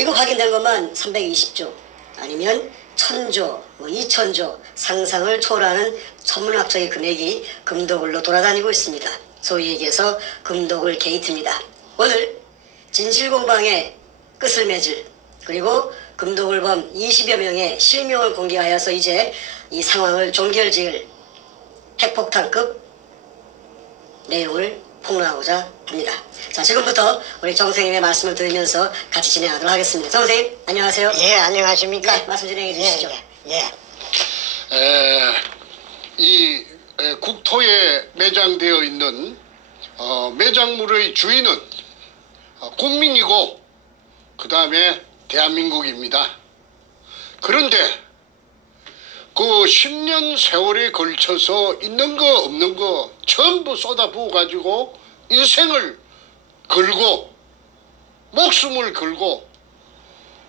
지금 확인된 것만 320조 아니면 1000조, 2000조 상상을 초월하는 천문학적인 금액이 금도굴로 돌아다니고 있습니다. 소위 얘기해서 금도굴 게이트입니다. 오늘 진실공방의 끝을 맺을 그리고 금도굴범 20여 명의 실명을 공개하여서 이제 이 상황을 종결지을 핵폭탄급 내용을 폭로하고자 합니다. 자, 지금부터 우리 정 선생님의 말씀을 들으면서 같이 진행하도록 하겠습니다. 정 선생님, 안녕하세요. 예, 안녕하십니까. 네, 말씀 진행해 주시죠. 이 국토에 매장되어 있는 매장물의 주인은 국민이고 그 다음에 대한민국입니다. 그런데 그 10년 세월에 걸쳐서 있는 거 없는 거 전부 쏟아부어 가지고 인생을 걸고 목숨을 걸고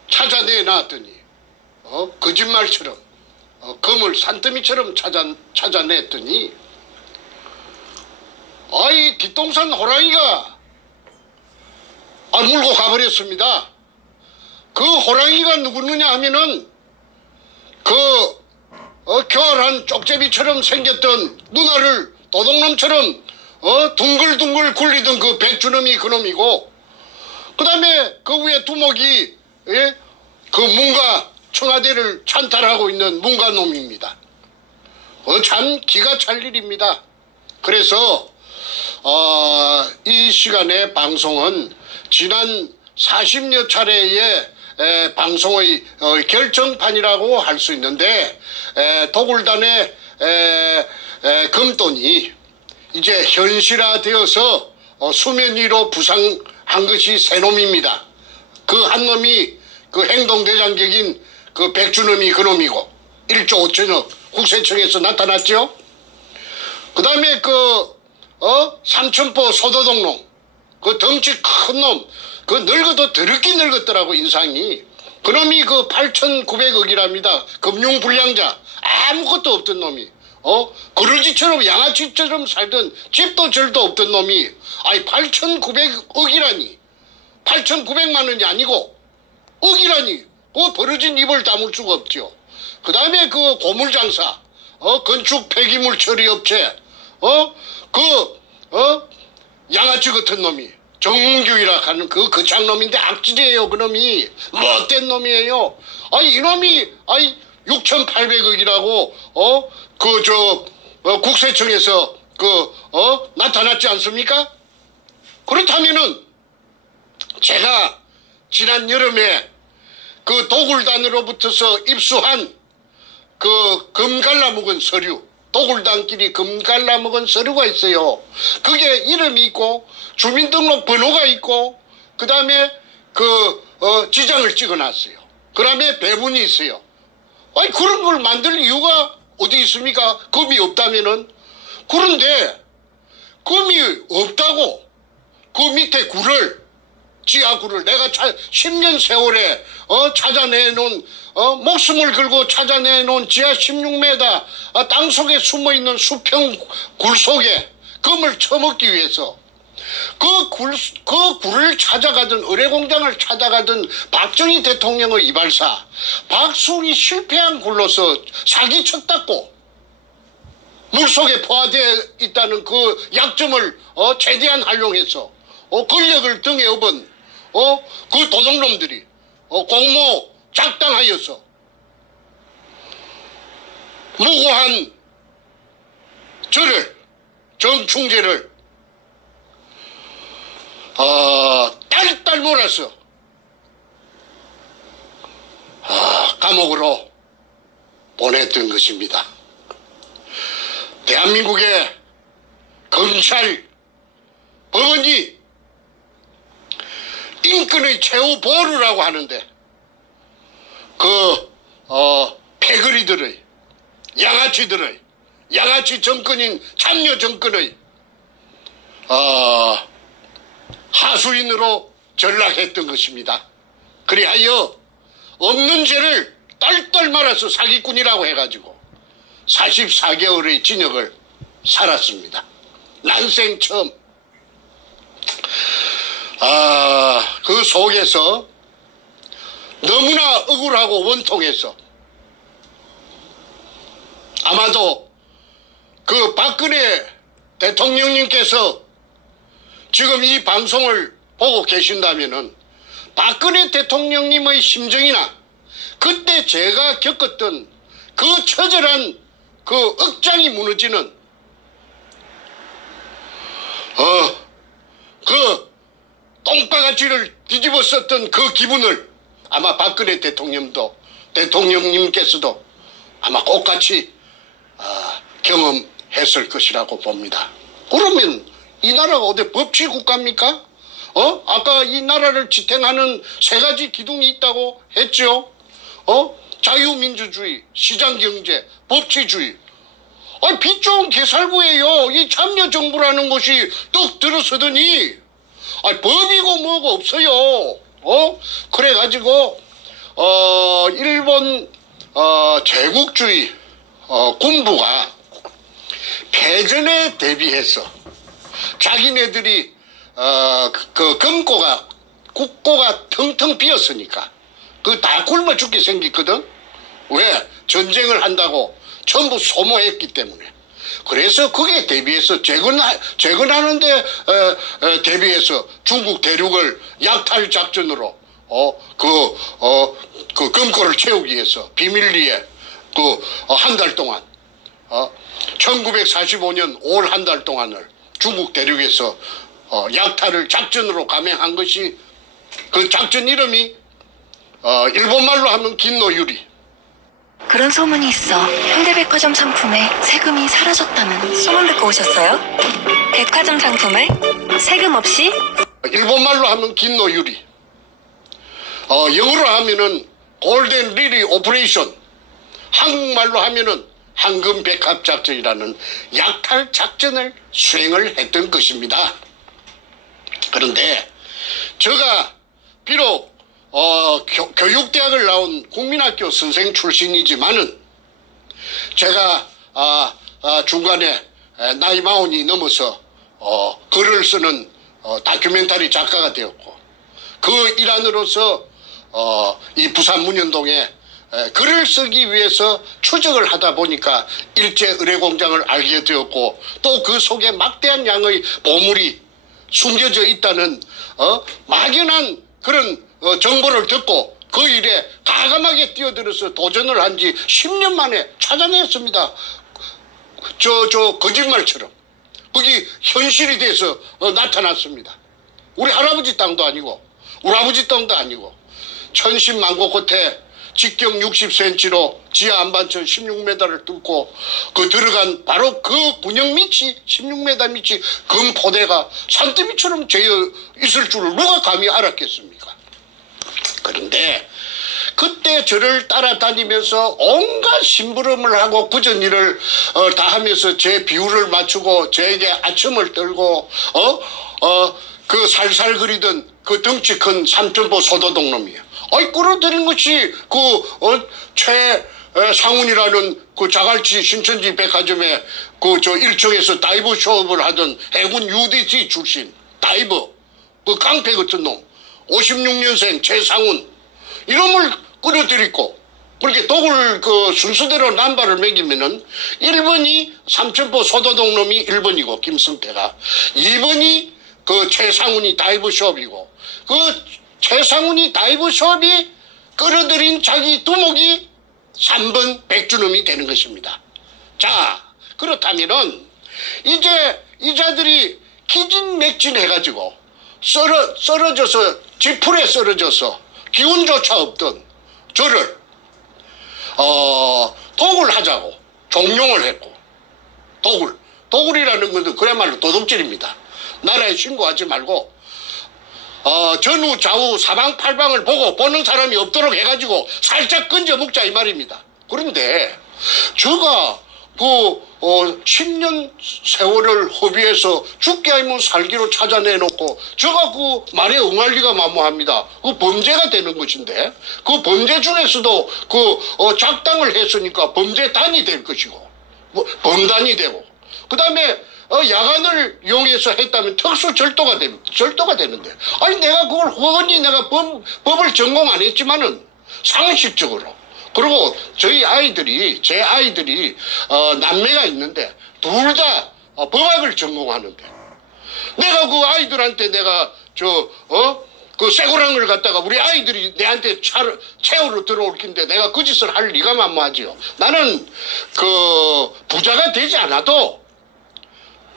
찾아내 놨더니 거짓말처럼 검을 산더미처럼 찾아냈더니 아이 뒷동산 호랑이가 물고 가버렸습니다. 그 호랑이가 누구느냐 하면은 교활한 쪽제비처럼 생겼던 누나를 도둑놈처럼 둥글둥글 굴리던 그 백주놈이 그놈이고, 그 다음에 그 위에 두목이 그 문가 청와대를 찬탈하고 있는 문가놈입니다. 참 기가 찰 일입니다. 그래서 이 시간의 방송은 지난 40여 차례의 방송의 결정판이라고 할 수 있는데, 도굴단의 금돈이 이제 현실화되어서 수면 위로 부상한 것이 세 놈입니다. 그 한 놈이 그 행동대장격인 그 백주놈이 그놈이고 1조 5천억 국세청에서 나타났죠. 그 다음에 삼천포 소도동놈, 그 덩치 큰 놈, 그 늙어도 더럽게 늙었더라고 인상이. 그놈이 그 8,900억이랍니다. 금융불량자, 아무것도 없던 놈이. 그러지처럼 양아치처럼 살던 집도 절도 없던 놈이 8,900억이라니. 8,900만 원이 아니고 억이라니. 그 벌어진 입을 다물 수가 없죠. 그 다음에 그 고물장사, 건축 폐기물 처리 업체, 양아치 같은 놈이 정문규이라 하는 그 거창놈인데 악질이에요. 그놈이 못된 놈이에요. 이놈이 6,800억이라고 국세청에서 나타났지 않습니까? 그렇다면은 제가 지난 여름에 그 도굴단으로부터서 입수한 그 금 갈라먹은 서류, 도굴단끼리 금 갈라먹은 서류가 있어요. 그게 이름이 있고 주민등록 번호가 있고 그 다음에 지장을 찍어놨어요. 그 다음에 배분이 있어요. 그런 걸 만들 이유가 어디 있습니까? 금이 없다면은. 그런데 금이 없다고 그 밑에 지하구를 내가 10년 세월에 찾아내놓은 목숨을 걸고 찾아내놓은 지하 16m 땅속에 숨어있는 수평 굴 속에 금을 처먹기 위해서 그 굴을 찾아가던 의뢰공장을 찾아가던 박정희 대통령의 이발사 박수홍이 실패한 굴로서 사기쳤다고 물속에 포화되어 있다는 그 약점을 최대한 활용해서 권력을 등에 업은 그 도둑놈들이 공모 작당하여서 무고한 정충재를 딸딸 몰아서 감옥으로 보냈던 것입니다. 대한민국의 검찰, 법원이 인권의 최후 보루라고 하는데 패거리들의 양아치 정권인 참여 정권의 하수인으로 전락했던 것입니다. 그리하여 없는 죄를 똘똘 말아서 사기꾼이라고 해가지고 44개월의 징역을 살았습니다. 난생 처음. 그 속에서 너무나 억울하고 원통해서 아마도 그 박근혜 대통령님께서 지금 이 방송을 보고 계신다면은 박근혜 대통령님의 심정이나 그때 제가 겪었던 그 처절한 그 억장이 무너지는 그 똥바가지를 뒤집어 썼던 그 기분을 아마 박근혜 대통령님께서도 아마 똑같이 경험했을 것이라고 봅니다. 그러면 이 나라가 어디 법치 국가입니까? 아까 이 나라를 지탱하는 세 가지 기둥이 있다고 했죠. 자유민주주의, 시장경제, 법치주의. 빚 좋은 개살구예요. 이 참여정부라는 것이 떡 들어서더니 법이고 뭐고 없어요. 그래가지고 일본 제국주의 군부가 패전에 대비해서 자기네들이 그 국고가 텅텅 비었으니까 그 다 굶어 죽게 생겼거든. 왜? 전쟁을 한다고 전부 소모했기 때문에. 그래서 그게 대비해서 재건하는데 대비해서 중국 대륙을 약탈 작전으로 그 금고를 채우기 위해서 비밀리에 한 달 동안 1945년 5월 한 달 동안을 중국 대륙에서 약탈을 작전으로 감행한 것이 그 작전 이름이 일본말로 하면 긴노유리. 그런 소문이 있어. 현대백화점 상품에 세금이 사라졌다는 소문 듣고 오셨어요? 백화점 상품에 세금 없이? 일본말로 하면 긴노유리. 영어로 하면은 골든 리리 오퍼레이션. 한국말로 하면은 황금 백합 작전이라는 약탈 작전을 수행을 했던 것입니다. 그런데 제가 비록 교육대학을 나온 국민학교 선생 출신이지만은 제가 중간에 나이 40이 넘어서 글을 쓰는 다큐멘터리 작가가 되었고 그 일환으로서 이 부산 문현동에 글을 쓰기 위해서 추적을 하다 보니까 일제의뢰공장을 알게 되었고 또 그 속에 막대한 양의 보물이 숨겨져 있다는 막연한 그런 정보를 듣고 그 일에 과감하게 뛰어들어서 도전을 한 지 10년 만에 찾아냈습니다. 저 거짓말처럼 그게 현실이 돼서 나타났습니다. 우리 할아버지 땅도 아니고 우리 아버지 땅도 아니고 천신만고 끝에 직경 60cm로 지하 안반천 16m를 뚫고 그 들어간 바로 그 군영 밑이 16m 밑이 금포대가 산더미처럼 재어 있을 줄을 누가 감히 알았겠습니까? 그런데 그때 저를 따라다니면서 온갖 심부름을 하고 굳은 일을 다 하면서 제 비율을 맞추고 저에게 아첨을 떨고 그 살살 그리던 그 덩치 큰 삼천포 소도동 놈이에요. 끌어들인 것이 최상훈이라는 그 자갈치 신천지 백화점에 저 1층에서 다이브 쇼업을 하던 해군 UDT 출신 다이버 그 깡패 같은 놈 56년생 최상훈 이놈을 끌어들이고 그렇게 독을 그 순서대로 남발을 매기면은 1번이 삼천포 소도동 놈이 1번이고 김성태가 2번이 그 최상훈이 다이브 쇼업이고 그 최상훈이 다이브 숍이 끌어들인 자기 두목이 3번 백주놈이 되는 것입니다. 자, 그렇다면은 이제 이 자들이 기진맥진해가지고 썰어져서 지풀에 썰어져서 기운조차 없던 저를 독을 하자고 종용을 했고 독을이라는 것은 그야말로 도둑질입니다. 나라에 신고하지 말고 전후 좌우 사방팔방을 보고 보는 사람이 없도록 해가지고 살짝 건져 먹자 이 말입니다. 그런데 제가 10년 세월을 허비해서 죽게 아니면 살기로 찾아내놓고 제가 그 말에 응할 리가 만무합니다. 그 범죄가 되는 것인데 그 범죄 중에서도 작당을 했으니까 범죄단이 될 것이고 범단이 되고 그 다음에 야간을 이용해서 했다면 특수 절도가 되는데 아니 내가 그걸 훤히 내가 법을 전공 안 했지만은 상식적으로. 그리고 저희 아이들이, 제 아이들이 남매가 있는데 둘 다 법학을 전공하는데 내가 그 아이들한테 내가 그 쇠고랑을 갖다가 우리 아이들이 내한테 채우러 들어올 긴데 내가 그 짓을 할 리가 만무하지요. 나는 그 부자가 되지 않아도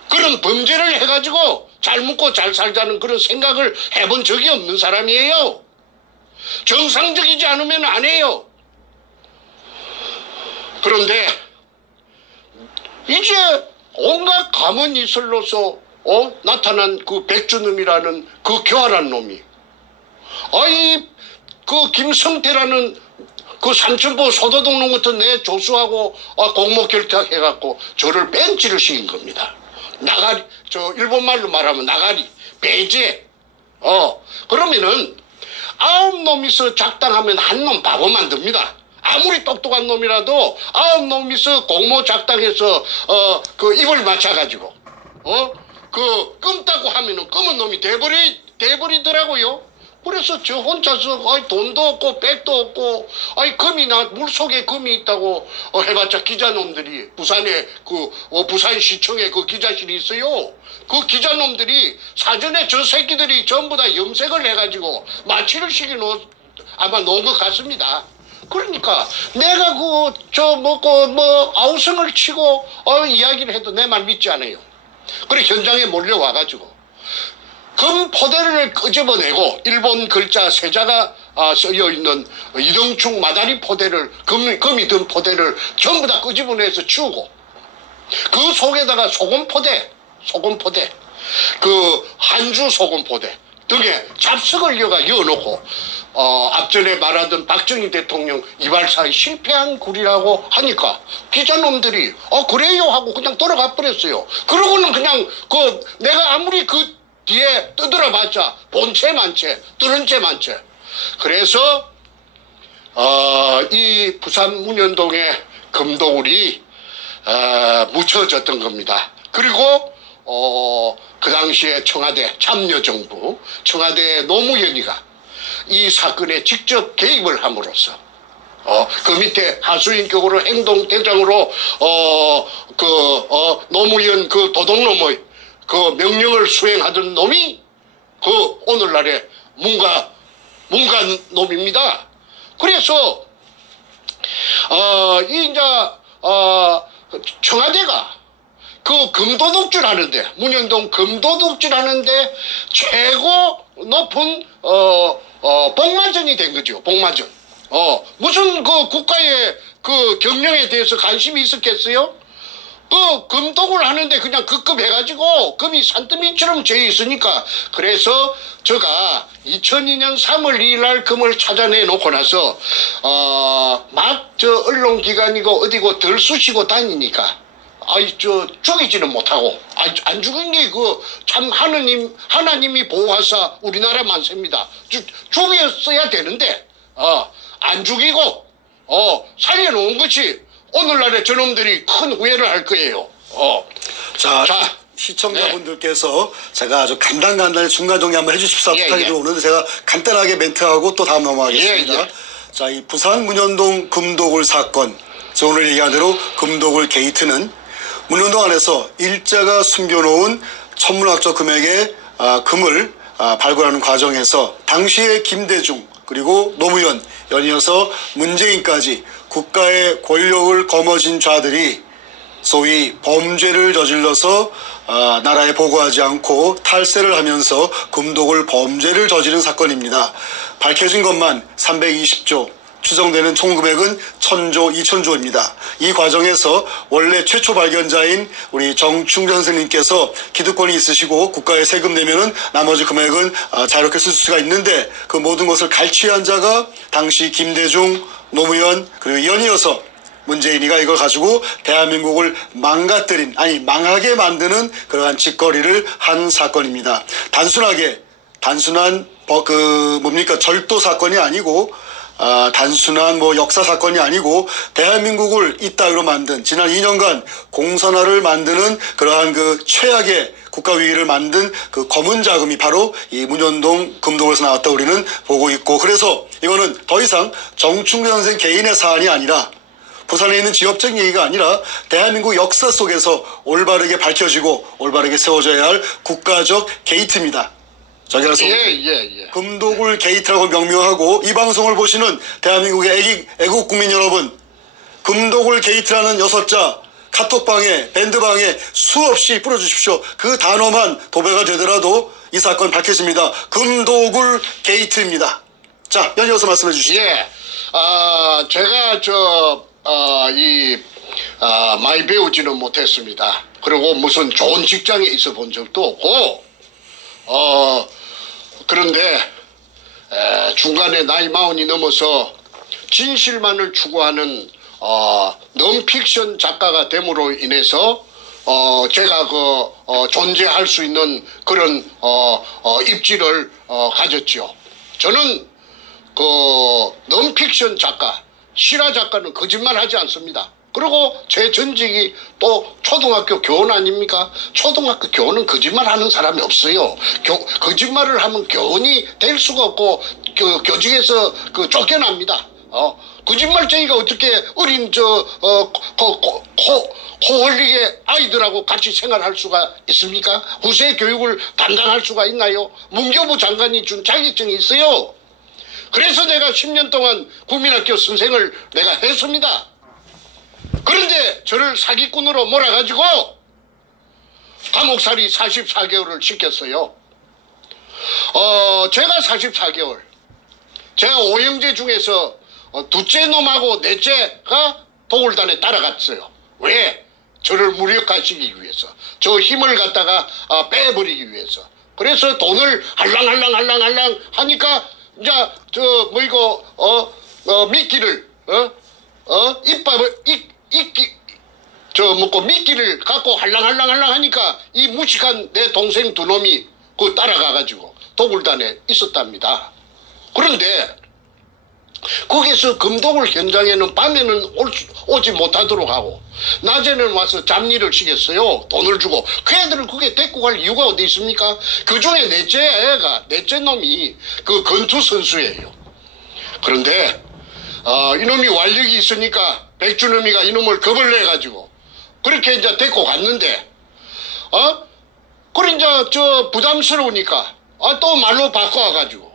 그런 범죄를 해가지고 잘 먹고 잘 살자는 그런 생각을 해본 적이 없는 사람이에요. 정상적이지 않으면 안 해요. 그런데 이제 온갖 가문 이슬로서 나타난 그 백주놈이라는 그 교활한 놈이 그 김성태라는 그 삼천포 소도동 놈 같은 내 조수하고 공모 결탁해갖고 저를 벤치를 시킨 겁니다. 나가리, 일본 말로 말하면 나가리, 배제. 그러면은 9놈이서 작당하면 한 놈 바보 만듭니다. 아무리 똑똑한 놈이라도 9놈이서 공모 작당해서 그 입을 맞춰가지고 그 끔다고 하면은 검은 놈이 돼버리더라고요. 그래서 저 혼자서 돈도 없고 백도 없고 금이나 물속에 금이 있다고 해봤자 기자놈들이 부산에 부산시청에 그 기자실이 있어요. 그 기자놈들이 사전에 저 새끼들이 전부 다 염색을 해가지고 마취를 시켜놓은 아마 놓은 것 같습니다. 그러니까 내가 아우성을 치고 이야기를 해도 내 말 믿지 않아요. 그래 현장에 몰려와가지고 금 포대를 끄집어내고 일본 글자 세자가 쓰여있는 이등충 마다리 포대를 금이 든 포대를 전부 다 끄집어내서 치우고 그 속에다가 소금포대 그 한주 소금포대 등에 잡석을 이어놓고 앞전에 말하던 박정희 대통령 이발사에 실패한 굴이라고 하니까 기자놈들이 그래요 하고 그냥 돌아가 버렸어요. 그러고는 그냥 내가 아무리 그 뒤에 떠들어봤자 본체 만체 뚫은 채 만체. 그래서 이 부산 문현동의 금도굴이 묻혀졌던 겁니다. 그리고 그 당시에 청와대 참여정부 청와대 노무현이가 이 사건에 직접 개입을 함으로써 그 밑에 하수인격으로 행동대장으로 노무현 그 도둑놈의 그 명령을 수행하던 놈이 그 오늘날의 문관 놈입니다. 그래서 청와대가 그 금도둑질 하는데 문현동 금도둑질 하는데 최고 높은 복마전이 된 거죠. 복마전. 무슨 그 국가의 그 경영에 대해서 관심이 있었겠어요? 그 금독을 하는데 그냥 급급해가지고 금이 산더미처럼 져 있으니까 그래서 제가 2002년 3월 2일 날 금을 찾아내 놓고 나서 막 언론기관이고 어디고 들쑤시고 다니니까 죽이지는 못하고 안 죽은 게 참 하나님이 보호하사 우리나라 만세입니다. 죽였어야 되는데 안 죽이고 살려놓은 것이 오늘날의 저놈들이 큰 후회를 할 거예요. 자, 시청자분들께서 제가 아주 간단히 중간 정리 한번 해주십사 부탁이 들어오는데 제가 간단하게 멘트하고 또 다음 넘어가겠습니다. 자, 이 부산 문현동 금도굴 사건, 오늘 얘기한 대로 금도굴 게이트는 문현동 안에서 일자가 숨겨놓은 천문학적 금액의 금을 발굴하는 과정에서 당시의 김대중 그리고 노무현 연이어서 문재인까지 국가의 권력을 거머쥔 자들이 소위 범죄를 저질러서 나라에 보고하지 않고 탈세를 하면서 금독을 범죄를 저지른 사건입니다. 밝혀진 것만 320조, 추정되는 총금액은 1000조, 2000조입니다. 이 과정에서 원래 최초 발견자인 우리 정충전 선생님께서 기득권이 있으시고 국가에 세금 내면은 나머지 금액은 자유롭게 쓸 수가 있는데 그 모든 것을 갈취한 자가 당시 김대중, 노무현 그리고 연이어서 문재인이가 이걸 가지고 대한민국을 망하게 만드는 그러한 짓거리를 한 사건입니다. 단순한 절도 사건이 아니고 단순한 뭐 역사 사건이 아니고 대한민국을 이따위로 만든 지난 2년간 공산화를 만드는 그러한 그 최악의 국가 위기를 만든 그 검은 자금이 바로 이 문현동 금독에서 나왔다고 우리는 보고 있고, 그래서 이거는 더 이상 정충근 선생 개인의 사안이 아니라 부산에 있는 지역적 얘기가 아니라 대한민국 역사 속에서 올바르게 밝혀지고 올바르게 세워져야 할 국가적 게이트입니다. 자, 그래서 금독을 게이트라고 명명하고 이 방송을 보시는 대한민국의 애국 국민 여러분, 금독을 게이트라는 6자 카톡방에 밴드방에 수없이 뿌려주십시오. 그 단어만 도배가 되더라도 이 사건 밝혀집니다. 금독을 게이트입니다. 자, 연이어서 말씀해 주시죠. 예, 제가 많이 배우지는 못했습니다. 그리고 무슨 좋은 직장에 있어 본 적도 없고, 그런데 중간에 나이 40이 넘어서 진실만을 추구하는 넌픽션 작가가 됨으로 인해서 제가 존재할 수 있는 그런 입지를 가졌죠. 저는 넌픽션 작가, 실화 작가는 거짓말하지 않습니다. 그리고 제 전직이 또 초등학교 교원 아닙니까? 초등학교 교원은 거짓말하는 사람이 없어요. 거짓말을 하면 교원이 될 수가 없고 교직에서 쫓겨납니다. 거짓말쟁이가 어떻게 어린 코 흘리게 아이들하고 같이 생활할 수가 있습니까? 후세 교육을 담당할 수가 있나요? 문교부 장관이 준 자격증이 있어요. 그래서 내가 10년 동안 국민학교 선생을 내가 했습니다. 그런데 저를 사기꾼으로 몰아가지고 감옥살이 44개월을 시켰어요. 제가 44개월. 제가 5형제 중에서 둘째 놈하고 넷째가 도굴단에 따라갔어요. 왜? 저를 무력화시키기 위해서. 저 힘을 갖다가 빼버리기 위해서. 그래서 돈을 할랑할랑 하니까 이제 미끼를 미끼를 갖고 할랑할랑 하니까 이 무식한 내 동생 두 놈이 따라가가지고 도굴단에 있었답니다. 그런데 거기서 금독을 현장에는 밤에는 오지 못하도록 하고 낮에는 와서 잡일을 시켰어요. 돈을 주고. 그 애들을 그게 데리고 갈 이유가 어디 있습니까? 그 중에 넷째 놈이 건투 선수예요. 그런데 이놈이 완력이 있으니까 백준엄이가 이놈을 겁을 내가지고 그렇게 이제 데리고 갔는데 그래 이제 부담스러우니까 또 말로 바꿔가지고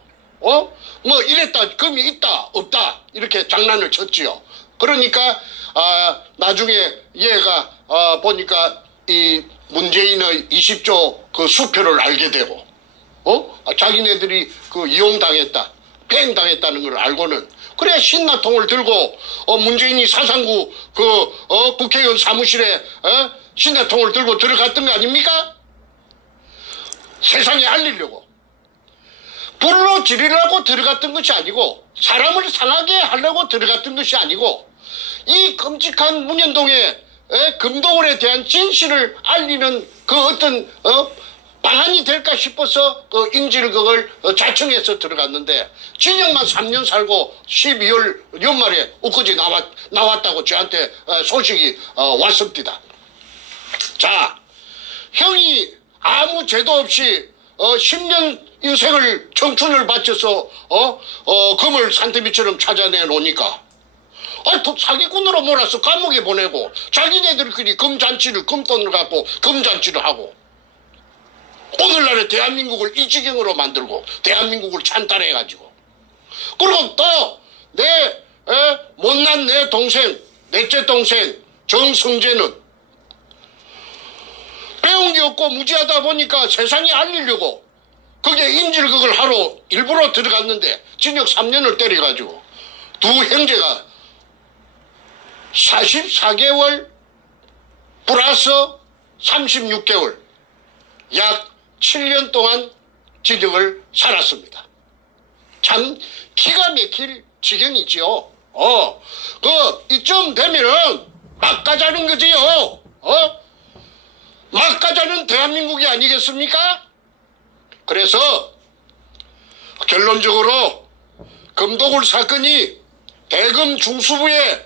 뭐 이랬다 금이 있다 없다 이렇게 장난을 쳤지요. 그러니까 나중에 얘가 보니까 이 문재인의 20조 수표를 알게 되고 자기네들이 이용당했다 팽당했다는 걸 알고는 그래 신나통을 들고 문재인이 사상구 국회의원 사무실에 신나통을 들고 들어갔던 거 아닙니까? 세상에 알리려고. 불로 지르려고 들어갔던 것이 아니고 사람을 상하게 하려고 들어갔던 것이 아니고 이 끔찍한 문현동의 금독원에 대한 진실을 알리는 어떤 방안이 될까 싶어서 인질 그걸 자청해서 들어갔는데 진영만 3년 살고 12월 연말에 엊그제 나왔다고 저한테 소식이 왔습니다. 자, 형이 아무 죄도 없이 10년 인생을 청춘을 바쳐서 금을 산더미처럼 찾아내 놓으니까 사기꾼으로 몰아서 감옥에 보내고 자기네들끼리 금돈을 갖고 금잔치를 하고 오늘날의 대한민국을 이 지경으로 만들고 대한민국을 찬탈해가지고 그리고 또 못난 내 동생 넷째 동생 정성재는 배운 게 없고 무지하다 보니까 세상에 알리려고 그게 인질극을 하러 일부러 들어갔는데 징역 3년을 때려가지고 두 형제가 44개월 플러스 36개월 약 7년 동안 징역을 살았습니다. 참 기가 막힐 지경이지요. 이쯤 되면은 막 가자는 거지요. 막 가자는 대한민국이 아니겠습니까? 그래서 결론적으로 금도굴 사건이 대검 중수부의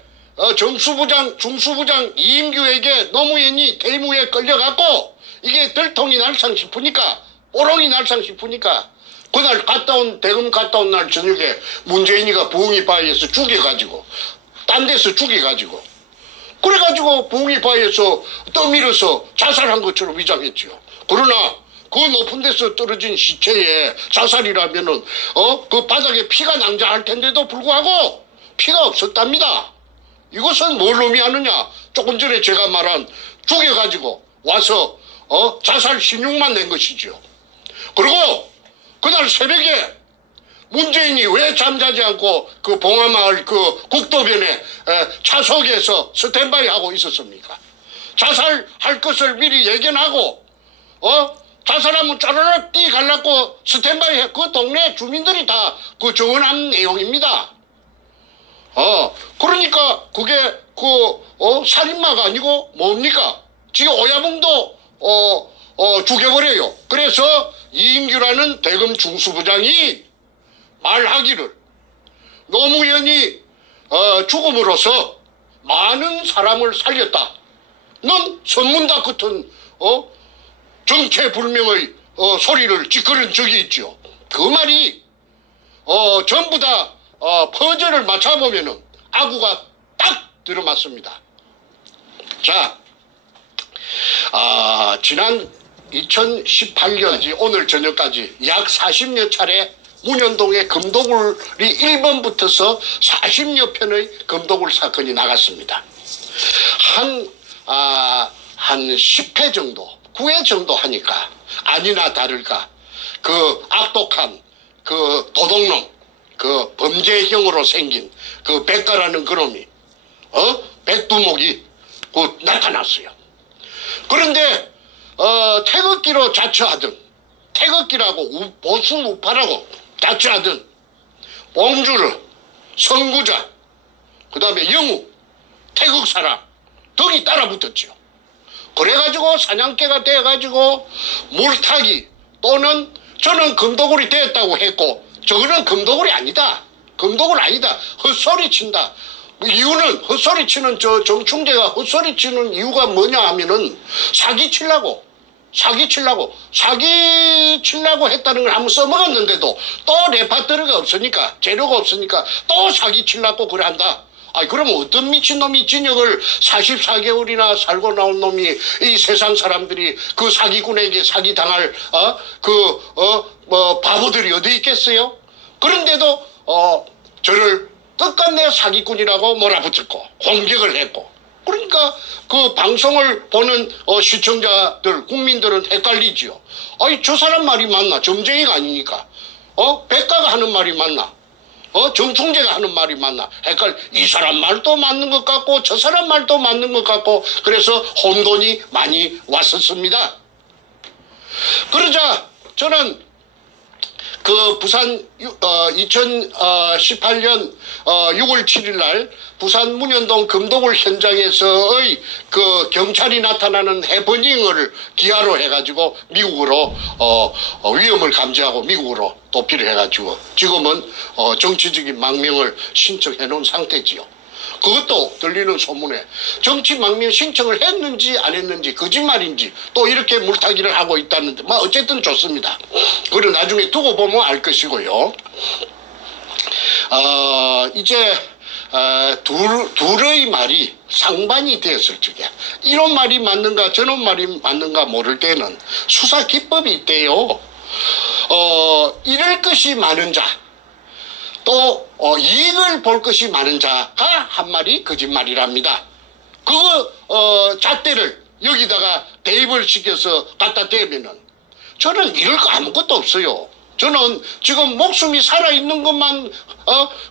중수부장 이인규에게 노무현이 대무에 끌려갔고 이게 들통이 날상 싶으니까 오롱이 날상 싶으니까 그날 대검 갔다 온 날 저녁에 문재인이가 부흥이 바위에서 죽여가지고 딴 데서 죽여가지고 그래가지고 부흥이 바위에서 떠밀어서 자살한 것처럼 위장했지요. 그러나 그 높은 데서 떨어진 시체에 자살이라면은 그 바닥에 피가 낭자할 텐데도 불구하고 피가 없었답니다. 이것은 뭘 의미하느냐? 조금 전에 제가 말한 죽여가지고 와서 자살 신용만 낸 것이지요. 그리고 그날 새벽에 문재인이 왜 잠자지 않고 그 봉화마을 그 국도변에 차석에서 스탠바이 하고 있었습니까? 자살할 것을 미리 예견하고 자살하면 짜르르 뛰 갈라고 스탠바이 해. 그 동네 주민들이 다 그 정언한 내용입니다. 그러니까 그게 살인마가 아니고 뭡니까? 지금 오야붕도 죽여버려요. 그래서 이인규라는 대검 중수부장이 말하기를 노무현이 죽음으로써 많은 사람을 살렸다. 넌 선문답 같은 정체불명의 소리를 찌끄른 적이 있죠. 그 말이 전부 다 퍼즐을 맞춰보면은 아구가 딱 들어맞습니다. 자, 지난 2018년 오늘 저녁까지 약 40여 차례 문현동의 금도굴이 1번 붙어서 40여 편의 금도굴 사건이 나갔습니다. 한 10회 정도, 9회 정도 하니까 아니나 다를까 그 악독한 그 도둑놈, 그 범죄형으로 생긴 그 백가라는 그놈이 백두목이 나타났어요. 그런데 태극기로 자처하던 태극기라고 보수 우파라고 자처하던 봉주르, 선구자, 그 다음에 영우, 태극사람 등이 따라붙었죠. 그래가지고 사냥개가 돼가지고 물타기 또는 저는 금도굴이 되었다고 했고 저거는 금도굴이 아니다. 금도굴 아니다. 헛소리 친다. 이유는 헛소리 치는 정충재가 헛소리 치는 이유가 뭐냐 하면은 사기 치려고 했다는 걸 한번 써먹었는데도 또 레파토리가 없으니까 재료가 없으니까 또 사기 치려고 그래 한다. 그럼 어떤 미친놈이 진역을 44개월이나 살고 나온 놈이 이 세상 사람들이 그 사기꾼에게 사기당할 바보들이 어디 있겠어요? 그런데도 저를 끝끝내 사기꾼이라고 몰아붙였고 공격을 했고 그러니까 그 방송을 보는 시청자들 국민들은 헷갈리지요. 저 사람 말이 맞나? 점쟁이가 아니니까 백가가 하는 말이 맞나? 정충재가 하는 말이 맞나? 이 사람 말도 맞는 것 같고 저 사람 말도 맞는 것 같고 그래서 혼돈이 많이 왔었습니다. 그러자 저는 그 부산 2018년 6월 7일 날 부산 문현동 금도굴 현장에서의 그 경찰이 나타나는 해퍼닝을 기하로 해가지고 미국으로 위험을 감지하고 미국으로 도피를 해가지고 지금은 정치적인 망명을 신청해 놓은 상태지요. 그것도 들리는 소문에 정치 망명 신청을 했는지 안 했는지 거짓말인지 또 이렇게 물타기를 하고 있다는데 어쨌든 좋습니다. 그리고 나중에 두고 보면 알 것이고요. 이제 둘의 말이 상반이 되었을 적에 이런 말이 맞는가 저런 말이 맞는가 모를 때는 수사 기법이 있대요. 잃을 것이 많은 자 또 이익을 볼 것이 많은 자가 한 말이 거짓말이랍니다. 그거 잣대를 여기다가 대입을 시켜서 갖다 대면은 저는 잃을 거 아무것도 없어요. 저는 지금 목숨이 살아있는 것만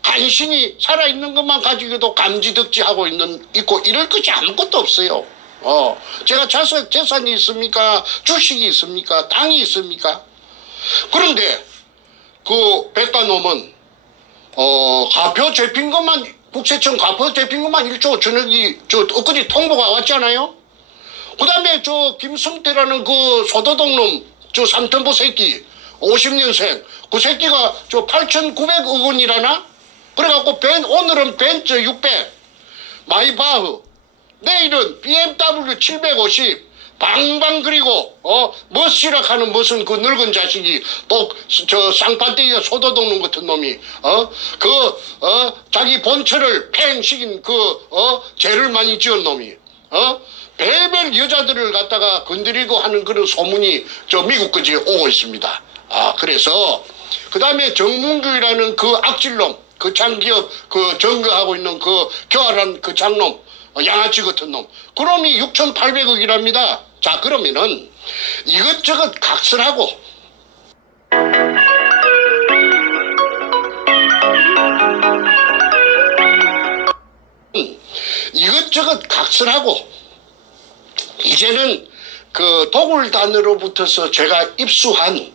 간신히 살아있는 것만 가지고도 감지덕지하고 있고 잃을 것이 아무것도 없어요. 제가 재산이 있습니까? 주식이 있습니까? 땅이 있습니까? 그런데 그 백가놈은 가표 잡힌 것만 국세청 가표 잡힌 것만 1조 전액이 엊그제 통보가 왔잖아요. 그 다음에 김성태라는 그 소도둑놈 삼천포 새끼 50년생 그 새끼가 8,900억 원이라나 그래갖고 오늘은 벤츠 600, 마이바흐, 내일은 BMW 750, 방방 그리고 멋이라하는 무슨 그 늙은 자식이 또 저 쌍판대기가 소도둑 놈 같은 놈이 자기 본처를 팽식인 죄를 많이 지은 놈이 별별 여자들을 갖다가 건드리고 하는 그런 소문이 저 미국까지 오고 있습니다. 그래서 그 다음에 정문규라는 그 악질놈, 그 장기업 그 점거하고 있는 그 교활한 그 장놈, 양아치 같은 놈, 그놈이 6,800억이랍니다. 자, 그러면은 이것저것 각설하고 이제는 그 도굴단으로부터서 제가 입수한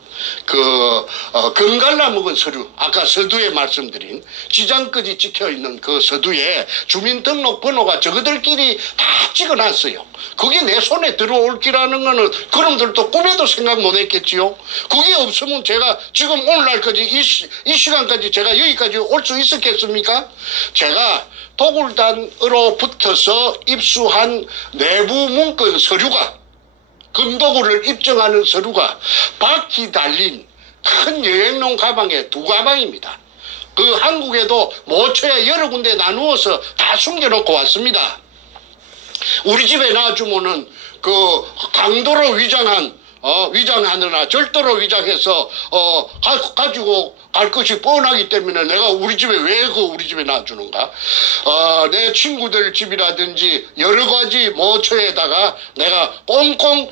금갈라 먹은 서류, 아까 서두에 말씀드린 지장까지 찍혀있는 그 서두에 주민등록번호가 저거들끼리 다 찍어놨어요. 그게 내 손에 들어올 기라는 거는 그놈들도 꿈에도 생각 못했겠지요. 그게 없으면 제가 지금 오늘날까지 이 시간까지 제가 여기까지 올 수 있었겠습니까? 제가 도굴단으로부터서 입수한 내부 문건 서류가, 금도구를 입증하는 서류가 바퀴 달린 큰 여행용 가방에 2가방입니다. 그 한국에도 모처에 여러 군데 나누어서 다 숨겨놓고 왔습니다. 우리 집에 놔주면은 그 강도로 위장하느나 절도로 위장해서 가지고 갈 것이 뻔하기 때문에 내가 우리 집에 왜 우리 집에 놔주는가? 내 친구들 집이라든지 여러 가지 모처에다가 내가 꽁꽁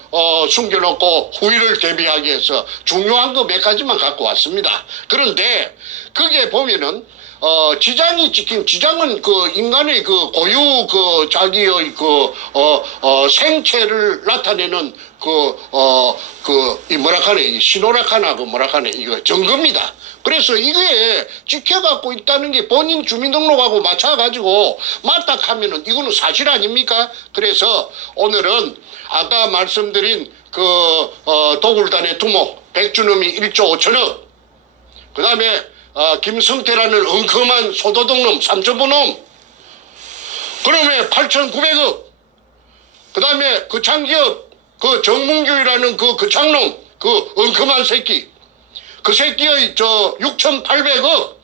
숨겨놓고 후일을 대비하기 위해서 중요한 거 몇 가지만 갖고 왔습니다. 그런데 그게 보면은 지장이 찍힌, 지장은 그 인간의 그 고유 그 자기의 생체를 나타내는 이 신호락하나 이거 증거입니다. 그래서 이게 찍혀갖고 있다는 게 본인 주민등록하고 맞춰가지고 맞다 하면은 이거는 사실 아닙니까? 그래서 오늘은 아까 말씀드린 도굴단의 두목 백준음이 1조 5천억, 그 다음에 김성태라는 엉큼한 소도둑놈, 삼천포놈, 그놈의 8,900억, 그 다음에 그 장기업, 그 정문규라는 그 장놈, 그 엉큼한 새끼, 그 새끼의 6,800억,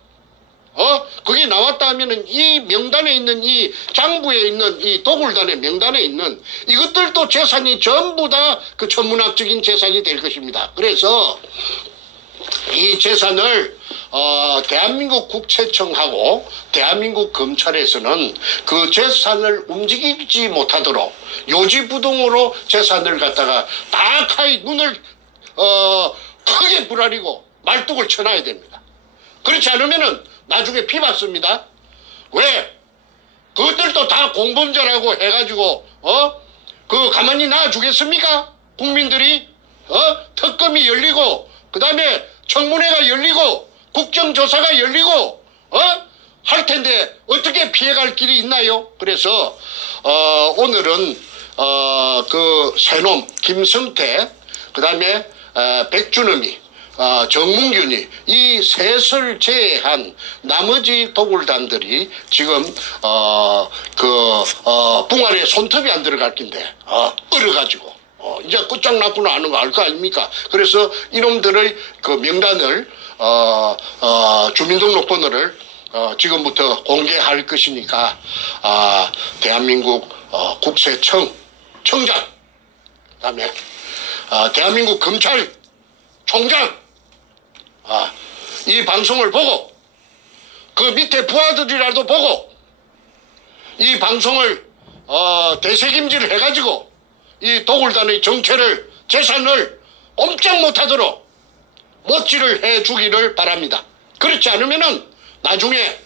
그게 나왔다 하면은 이 명단에 있는 이 장부에 있는 이 도굴단의 명단에 있는 이것들도 재산이 전부 다 그 천문학적인 재산이 될 것입니다. 그래서 이 재산을 대한민국 국세청하고 대한민국 검찰에서는 그 재산을 움직이지 못하도록 요지부동으로 재산을 갖다가 딱하이 눈을 크게 부라리고 말뚝을 쳐놔야 됩니다. 그렇지 않으면은 나중에 피받습니다. 왜? 그것들도 다 공범자라고 해가지고 가만히 놔주겠습니까? 국민들이 특검이 열리고 그 다음에 청문회가 열리고 국정조사가 열리고 할 텐데 어떻게 피해갈 길이 있나요? 그래서 오늘은 그 새놈 김성태, 그 다음에 백준음이, 정문균이 이 셋을 제외한 나머지 도굴단들이 지금 붕아리에 손톱이 안 들어갈 낀데 얼어가지고 이제 끝장났구나 하는 거 알 거 아닙니까? 그래서 이놈들의 그 명단을 주민등록번호를 지금부터 공개할 것이니까 대한민국 국세청 청장, 그다음에 대한민국 검찰 총장, 이 방송을 보고 그 밑에 부하들이라도 보고 이 방송을 대책임질 해가지고 이 도굴단의 정체를, 재산을 꼼짝 못하도록 못질을 해주기를 바랍니다. 그렇지 않으면은 나중에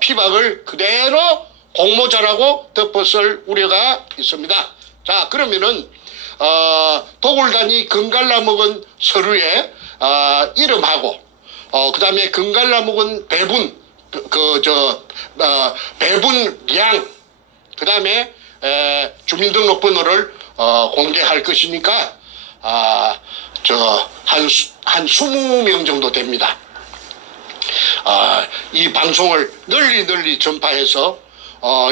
피박을 그대로 공모자라고 덮었을 우려가 있습니다. 자, 그러면은 도굴단이 금갈라 먹은 서류에 이름하고 그 다음에 금갈라 먹은 배분 배분량, 그 다음에 주민등록번호를 공개할 것이니까 한 20명 정도 됩니다. 이 방송을 널리 전파해서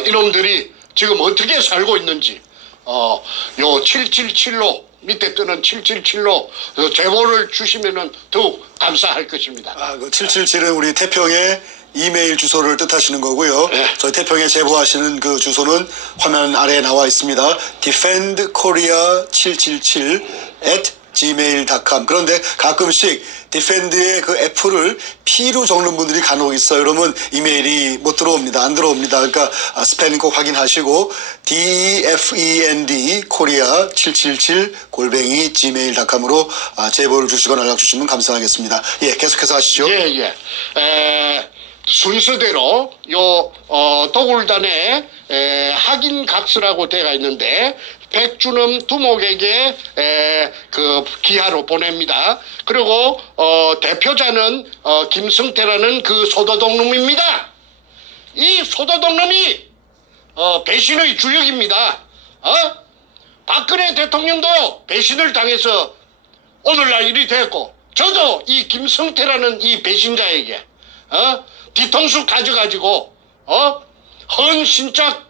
이놈들이 지금 어떻게 살고 있는지 요 777로 밑에 뜨는 777로 제보를 주시면은 더욱 감사할 것입니다. 그 777은 우리 태평의 이메일 주소를 뜻하시는 거고요. 네. 저희 태평에 제보하시는 그 주소는 화면 아래에 나와 있습니다. defendkorea777@gmail.com. 그런데 가끔씩 디펜드의 그 F를 P로 적는 분들이 간혹 있어요. 그러면 이메일이 못 들어옵니다. 안 들어옵니다. 그러니까 스페ling 꼭 확인하시고 defend korea777@gmail.com으로 제보를 주시거나 연락 주시면 감사하겠습니다. 예, 계속해서 하시죠. 예. 순서대로 도굴단의 확인각서라고 되어 있는데 백준엄 두목에게 그 기하로 보냅니다. 그리고 대표자는 김성태라는 그 소도동 놈입니다. 이 소도동 놈이 배신의 주역입니다. 박근혜 대통령도 배신을 당해서 오늘날 일이 됐고 저도 이 김성태라는 이 배신자에게 뒤통수 가져가지고 헌신짝처럼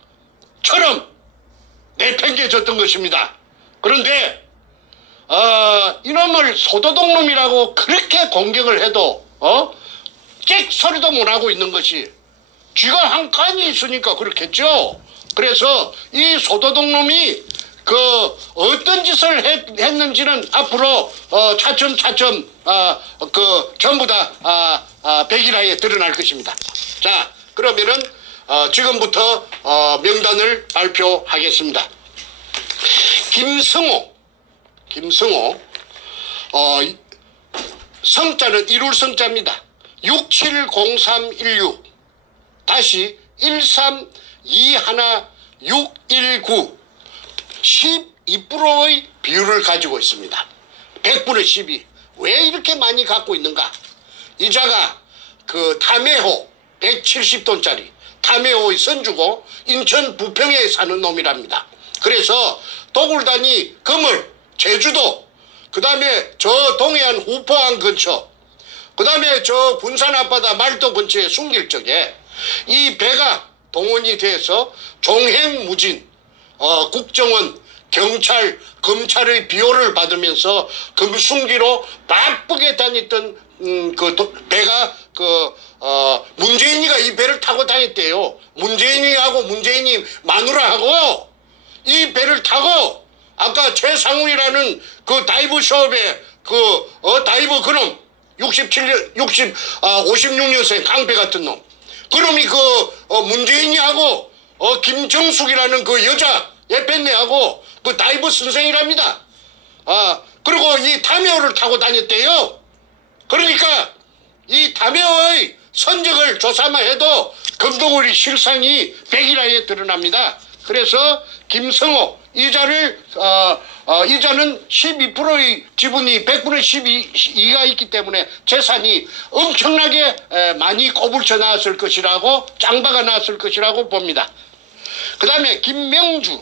내팽개졌던 것입니다. 그런데 이놈을 소도동 놈이라고 그렇게 공격을 해도 깨 소리도 못하고 있는 것이 쥐가 한 칸이 있으니까 그렇겠죠. 그래서 이 소도동 놈이 그 어떤 짓을 했는지는 앞으로 차츰 그 전부 다 백일하에 드러날 것입니다. 자, 그러면은 지금부터 명단을 발표하겠습니다. 김성호 성자는 이룰 성자입니다. 670316 다시 132119 12%의 비율을 가지고 있습니다. 100분의 12. 왜 이렇게 많이 갖고 있는가? 이자가 그 담해호 170돈짜리 담해호의 선주고 인천 부평에 사는 놈이랍니다. 그래서 도굴단이 금을 제주도 그 다음에 저 동해안 후포항 근처 그 다음에 저 군산 앞바다 말도 근처에 숨길 적에 이 배가 동원이 돼서 종횡무진 국정원 경찰 검찰의 비호를 받으면서 금숭기로 바쁘게 다녔던 그 배가 문재인이가 이 배를 타고 다녔대요. 문재인이하고 문재인이 마누라하고 이 배를 타고 아까 최상훈이라는 그 다이브 숍에 다이브 그놈 56년생 강배 같은 놈 그놈이 문재인이하고 김정숙이라는 그 여자 예편네하고 그 다이브 선생이랍니다. 그리고 이 담해호를 타고 다녔대요. 그러니까 이 담해호의 선적을 조사만 해도 금도구리 실상이 백일하에 드러납니다. 그래서 김성호 이자는 12%의 지분이 100분의 12가 있기 때문에 재산이 엄청나게 많이 꼬불쳐 나왔을 것이라고 짱박아 나왔을 것이라고 봅니다. 그 다음에 김명주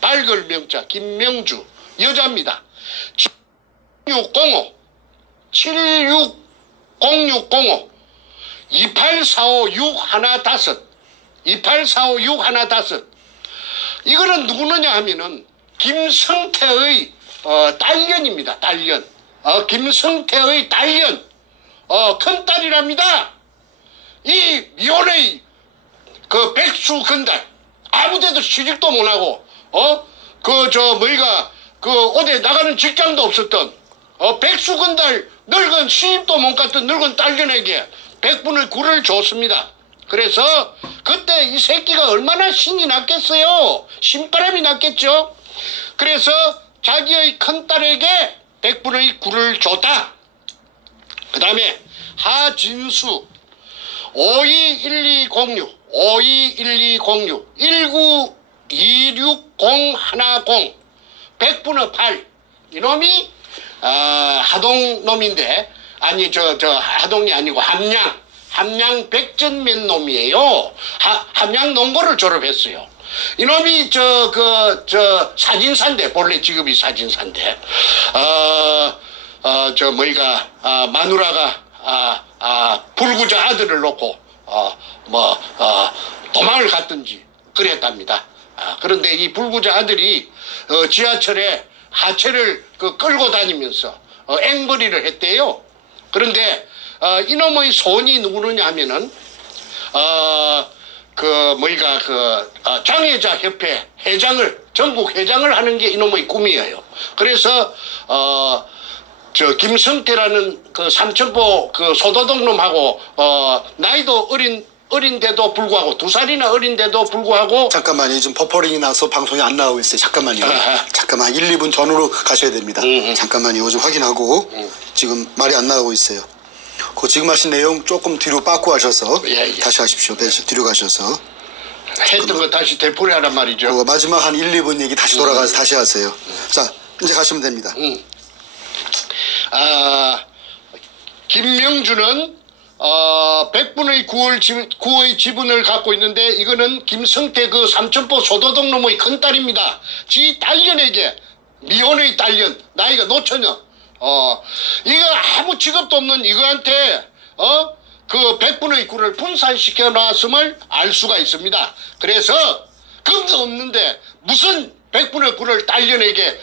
발글 명자 김명주 여자입니다. 7605 2845615 이거는 누구느냐 하면은 김성태의 딸년입니다. 딸년. 김성태의 딸년. 큰딸이랍니다. 이 미혼의 그 백수 건달 아무데도 취직도 못하고 어디 나가는 직장도 없었던 백수 건달 늙은 시집도 못 갔던 늙은 딸년에게 100분의 9를 줬습니다. 그래서 그때 이 새끼가 얼마나 신이 났겠어요. 신바람이 났겠죠. 그래서 자기의 큰딸에게 100분의 9를 줬다. 그 다음에 하진수 521206 1926010 100분의 8 이놈이 하동 놈인데 아니 저 하동이 아니고 함양 백전면 놈이에요. 함양 농고를 졸업했어요. 이놈이 사진사인데 본래 직업이 사진사인데 마누라가 불구자 아들을 놓고 도망을 갔든지 그랬답니다. 그런데 이 불구자 아들이 지하철에 하체를 끌고 다니면서 앵벌이를 했대요. 그런데 이놈의 손이 누구느냐 하면은 장애자 협회 회장을, 전국 회장을 하는 게 이놈의 꿈이에요. 그래서 김성태라는 삼천포 소도둑놈하고 나이도 어린데도 불구하고 2살이나 어린데도 불구하고. 잠깐만요. 지금 버퍼링이 나서 방송이 안 나오고 있어요. 잠깐만요. 잠깐만 1, 2분 전후로 가셔야 됩니다. 잠깐만요. 좀 확인하고. 지금 말이 안 나오고 있어요. 지금 하신 내용 조금 뒤로 빠꾸 하셔서 다시 하십시오. 뒤로 가셔서 했던 거 다시 되풀이하란 말이죠. 마지막 한 1, 2분 얘기 다시 돌아가서 다시 하세요. 자, 이제 가시면 됩니다. 김명주는 100분의 9의 지분을 갖고 있는데, 이거는 김성태 삼천포 소도둑 놈의 큰딸입니다. 지 딸년에게, 미혼의 딸년, 나이가 노처녀, 이거 아무 직업도 없는 이거한테 100분의 9를 분산시켜 놨음을 알 수가 있습니다. 그래서 금도 없는데 무슨 100분의 9를 딸년에게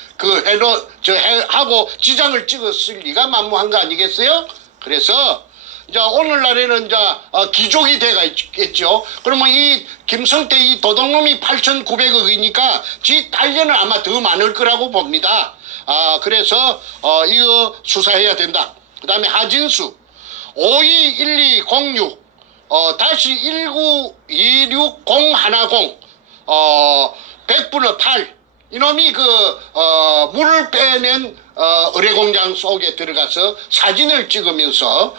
하고 지장을 찍었을 리가 만무한 거 아니겠어요? 그래서 이제 오늘날에는 이제 기족이 돼가 있겠죠. 그러면 이 김성태 이 도둑놈이 8,900억이니까 지 딸년은 아마 더 많을 거라고 봅니다. 그래서 이거 수사해야 된다. 그 다음에 하진수 521206 다시 1926010 100분의 8 이놈이 물을 빼낸 의뢰공장 속에 들어가서 사진을 찍으면서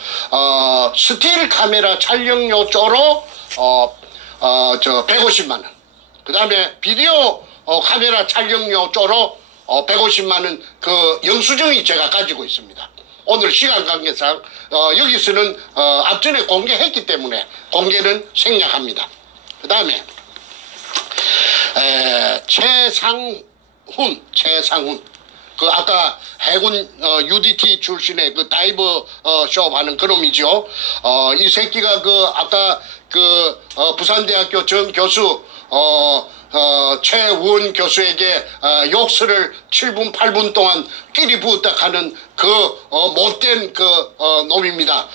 스틸 카메라 촬영료 쪼로 150만원, 그 다음에 비디오 카메라 촬영료 쪼로 150만원 영수증이 제가 가지고 있습니다. 오늘 시간 관계상 여기서는 앞전에 공개했기 때문에 공개는 생략합니다. 그 다음에 최상훈 아까 해군 UDT 출신의 다이버 쇼업 하는 그놈이죠. 이 새끼가 아까 부산대학교 전 교수 최우원 교수에게 욕설을 7분 8분 동안 끼리 부었다 하는 못된 놈입니다.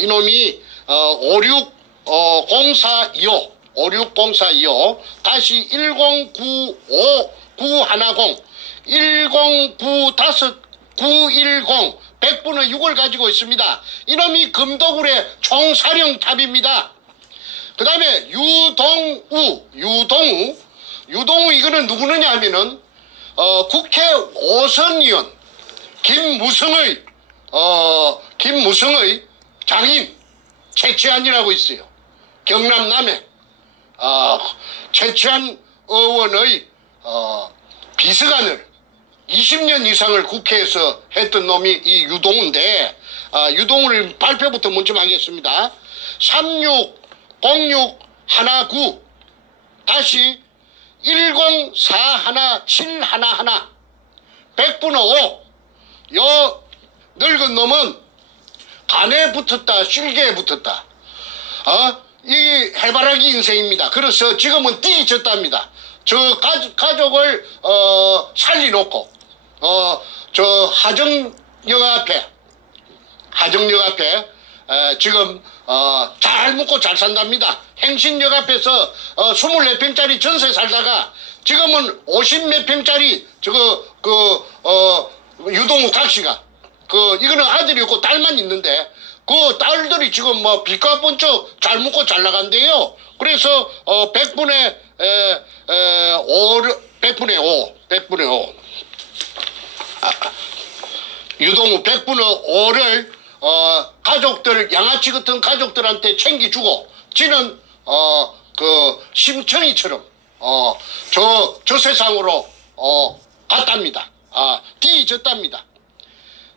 이놈이 560425 다시 1095910 109510 100분의 6을 가지고 있습니다. 이놈이 금도굴의 총사령탑입니다. 그 다음에 유동우 이거는 누구느냐 하면은 국회 5선 의원 김무성의 장인 최치한이라고 있어요. 경남 남해 최치한 의원의 비서관을 20년 이상을 국회에서 했던 놈이 이 유동우인데, 유동우를 발표부터 먼저 하겠습니다. 360619 다시 1041711 100분의 5. 요 늙은 놈은 간에 붙었다 실개에 붙었다. 이 해바라기 인생입니다. 그래서 지금은 뒤졌답니다. 저 가족을 살리놓고 저 하정역 앞에 지금 잘 먹고 잘 산답니다. 행신역 앞에서 24평짜리 전세 살다가 지금은 50몇 평짜리 유동우 각시가 이거는 아들이 없고 딸만 있는데 딸들이 지금 빚과 번쩍 잘 먹고 잘 나간대요. 그래서 100분의 5 유동우 100분의 5를 가족들 양아치 같은 가족들한테 챙겨주고 지는 심청이처럼 저 세상으로 갔답니다. 뒤졌답니다.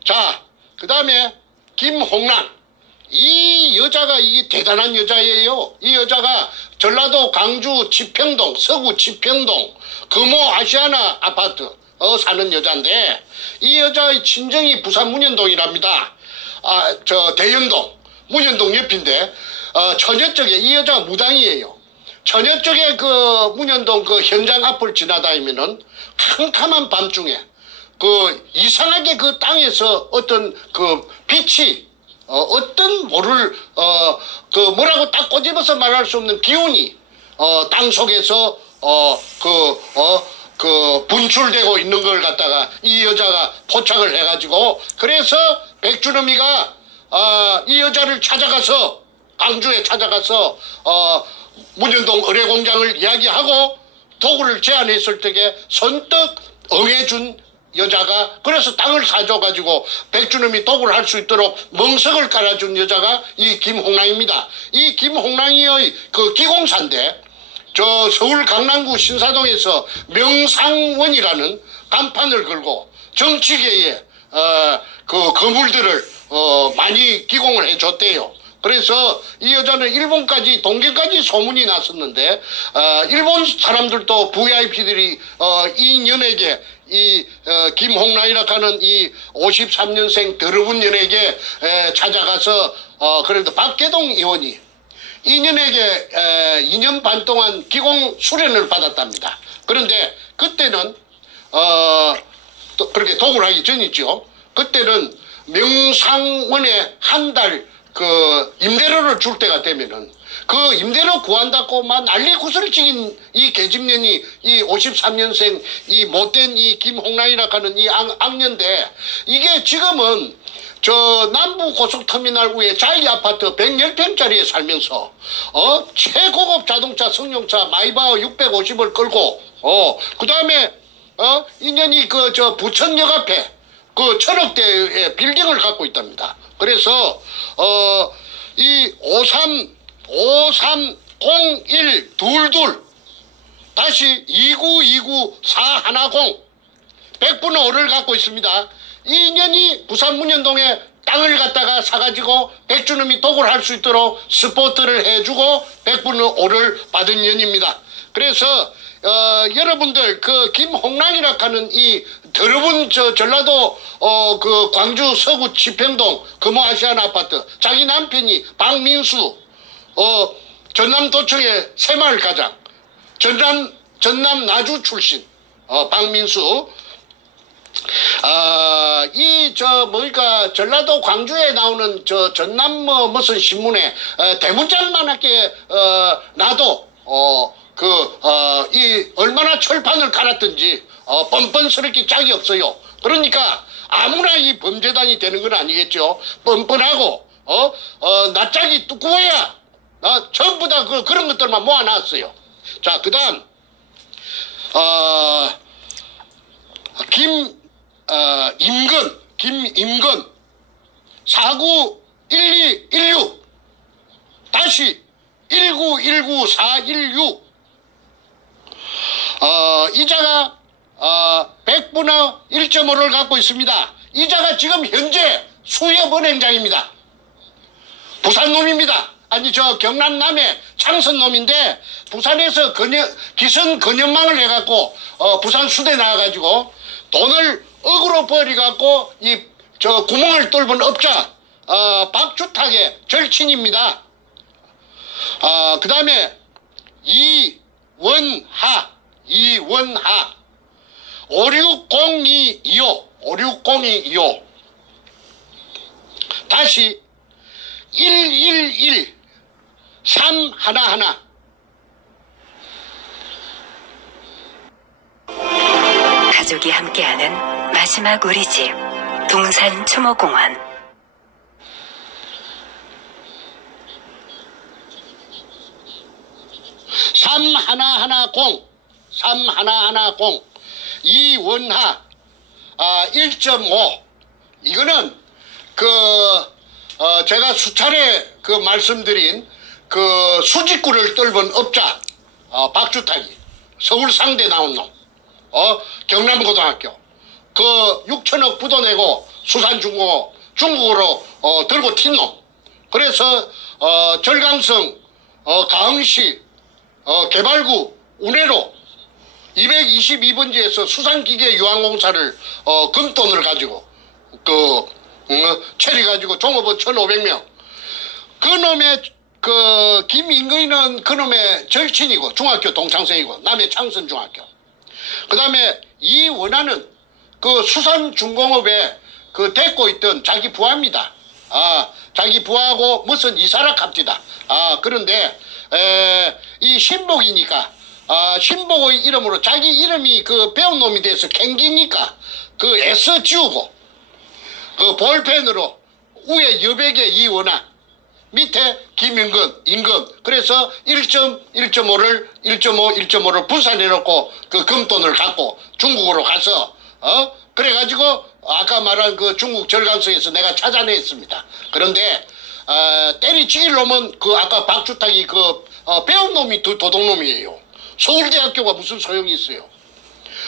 자, 그 다음에 김홍란 이 여자가 이 대단한 여자예요. 이 여자가 전라도 광주 지평동 서구 지평동 금호 아시아나 아파트 사는 여자인데 이 여자의 친정이 부산 문현동이랍니다. 대연동, 문현동 옆인데, 처녀 쪽에, 이 여자가 무당이에요. 처녀 쪽에 그 문현동 그 현장 앞을 지나다니면은 캄캄한 밤중에 그 이상하게 그 땅에서 어떤 그 빛이 어떤 모를 그 뭐라고 딱 꼬집어서 말할 수 없는 기운이 땅 속에서 그 분출되고 있는 걸 갖다가 이 여자가 포착을 해가지고 그래서 백주놈이가 이 여자를 찾아가서 광주에 찾아가서 문현동 의뢰공장을 이야기하고 도구를 제안했을 때에 선뜻 응해준 여자가 그래서 땅을 사줘가지고 백주놈이 도구를 할 수 있도록 멍석을 깔아준 여자가 이 김홍랑입니다. 이 김홍랑이의 그 기공사인데 저 서울 강남구 신사동에서 명상원이라는 간판을 걸고 정치계에 그 거물들을 많이 기공을 해줬대요. 그래서 이 여자는 일본까지 동계까지 소문이 났었는데 일본 사람들도 VIP들이 이 연예계 이 김홍랑이라 하는 이 53년생 더러운 연예계 찾아가서 그래도 박계동 의원이 이 연예계 2년 반 동안 기공 수련을 받았답니다. 그런데 그때는 또 그렇게 도구를 하기 전이죠. 그때는 명상원에 한 달 그 임대료를 줄 때가 되면은 그 임대료 구한다고 막 난리 구슬치긴 이 계집년이 이 53년생 이 못된 이 김홍랑이라 하는 이 악년데 이게 지금은 저 남부 고속터미널 위에 자이 아파트 110평짜리에 살면서 최고급 자동차 승용차 마이바흐 650을 끌고 그 다음에 인연이 그 저 부천역 앞에 그 천억대의 빌딩을 갖고 있답니다. 그래서 이 530122 다시 2929410 100분의 5를 갖고 있습니다. 이 인연이 부산 문현동에 땅을 갖다가 사가지고 백주놈이 도구를 할 수 있도록 스포트를 해주고 100분의 5를 받은 년입니다. 그래서 여러분들 그 김홍랑이라 하는 이 더러운 전라도 그 광주 서구 지평동 금호아시안 아파트 자기 남편이 박민수 전남도청의 새마을 가장 전남 나주 출신 박민수 뭐니까 전라도 광주에 나오는 전남 무슨 신문에 대문짝만하게 나도 이 얼마나 철판을 갈았든지 뻔뻔스럽게 짝이 없어요. 그러니까 아무나 이 범죄단이 되는 건 아니겠죠. 뻔뻔하고 낯짝이 두꺼워야 전부 다 그런 것들만 모아놨어요. 자, 그다음 김임건 491216 다시 1919416 이자가 100분의 1.5를 갖고 있습니다. 이자가 지금 현재 수협은행장입니다. 부산 놈입니다. 아니 경남 남해 창선 놈인데 부산에서 기선 근연망을 해갖고 부산 수대 나와가지고 돈을 억으로 버려갖고 구멍을 뚫은 업자 박주탁의 절친입니다. 그 다음에 이원하 560225 다시 111 311 가족이 함께하는 마지막 우리 집 동산 추모공원 3110 이원하 1.5 이거는 제가 수차례 말씀드린 수직구를 뚫은 업자 박주탁이 서울 상대 나온 놈 경남고등학교 6천억 부도 내고 수산중국으로 들고 튄 놈. 그래서 절강성 가흥시 개발구 운해로 222번지에서 수산기계 유한공사를 금돈을 가지고 체리가지고 종업원 1,500명. 그놈의 김인근이는 그놈의 절친이고 중학교 동창생이고 남해 창선중학교. 그 다음에 이원하는 그 수산중공업에 데리고 있던 자기 부하입니다. 자기 부하고 무슨 이사라 갑디다. 그런데 이 신복이니까 신복의 이름으로 자기 이름이 배운 놈이 돼서 캥기니까 S 지우고 볼펜으로 위에 여백에 이원하 밑에 김인근, 임금. 그래서 1.5를 분산해 놓고 금돈을 갖고 중국으로 가서, 그래가지고 아까 말한 중국 절강성에서 내가 찾아냈습니다. 그런데, 때리치길 놈은 아까 박주탁이 배운 놈이 도둑놈이에요. 서울대학교가 무슨 소용이 있어요.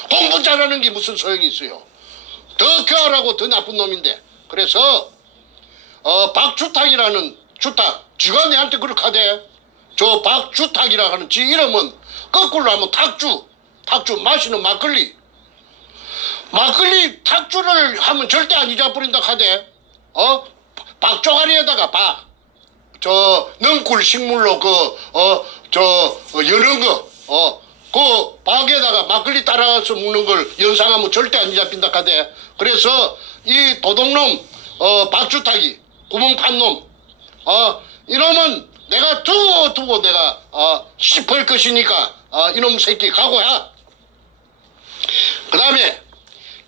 공부 잘하는 게 무슨 소용이 있어요. 더 교활하고 더 나쁜 놈인데. 그래서, 박주탁이라는 주탁, 지가 내한테 그렇게 하대. 저 박주탁이라 하는 지 이름은 거꾸로 하면 탁주 마시는 막걸리 탁주를 하면 절대 안 잊어버린다 하대. 박조가리에다가 능굴 식물로 여는 거, 박에다가 막걸리 따라가서 먹는 걸 연상하면 절대 안 잊어버린다 하대. 그래서 이 도둑놈, 박주탁이 구멍판 놈, 이놈은 내가 두고 내가, 씹을 것이니까, 이놈 새끼 각오야. 그 다음에,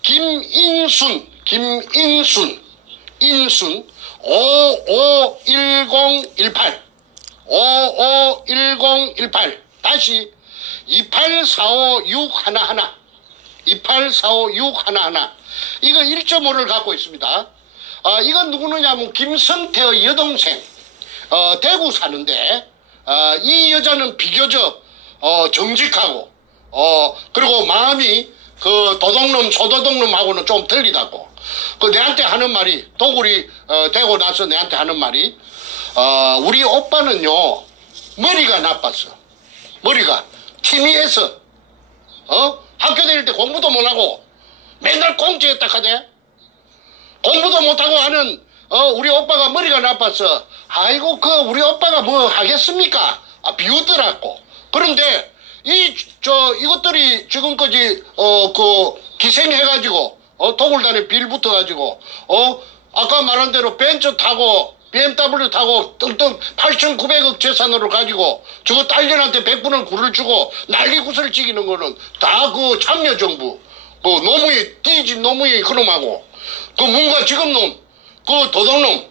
인순, 551018, 다시, 2845611, 이거 1.5를 갖고 있습니다. 이건 누구느냐면 김성태의 여동생, 대구 사는데, 이 여자는 비교적, 정직하고, 그리고 마음이 도둑놈, 소도둑놈하고는 좀 틀리다고. 내한테 하는 말이, 도굴이, 되고 나서 내한테 하는 말이, 우리 오빠는요, 머리가 나빴어. 머리가, 티미해서, 학교 다닐 때 공부도 못하고, 맨날 공짜했다 하대. 공부도 못하고 하는 우리 오빠가 머리가 나빠서 아이고 우리 오빠가 뭐 하겠습니까? 비웃더라고. 그런데 이것들이 지금까지 기생해가지고 도굴단에 빌 붙어가지고 아까 말한 대로 벤츠 타고 BMW 타고 떵떵 8,900억 재산으로 가지고 저거 딸년한테 100분을 굴을 주고 난리 구슬 찍이는 거는 다 참여정부 노무의 띠집 노무의 그놈하고 뭔가 지금 놈, 도둑놈,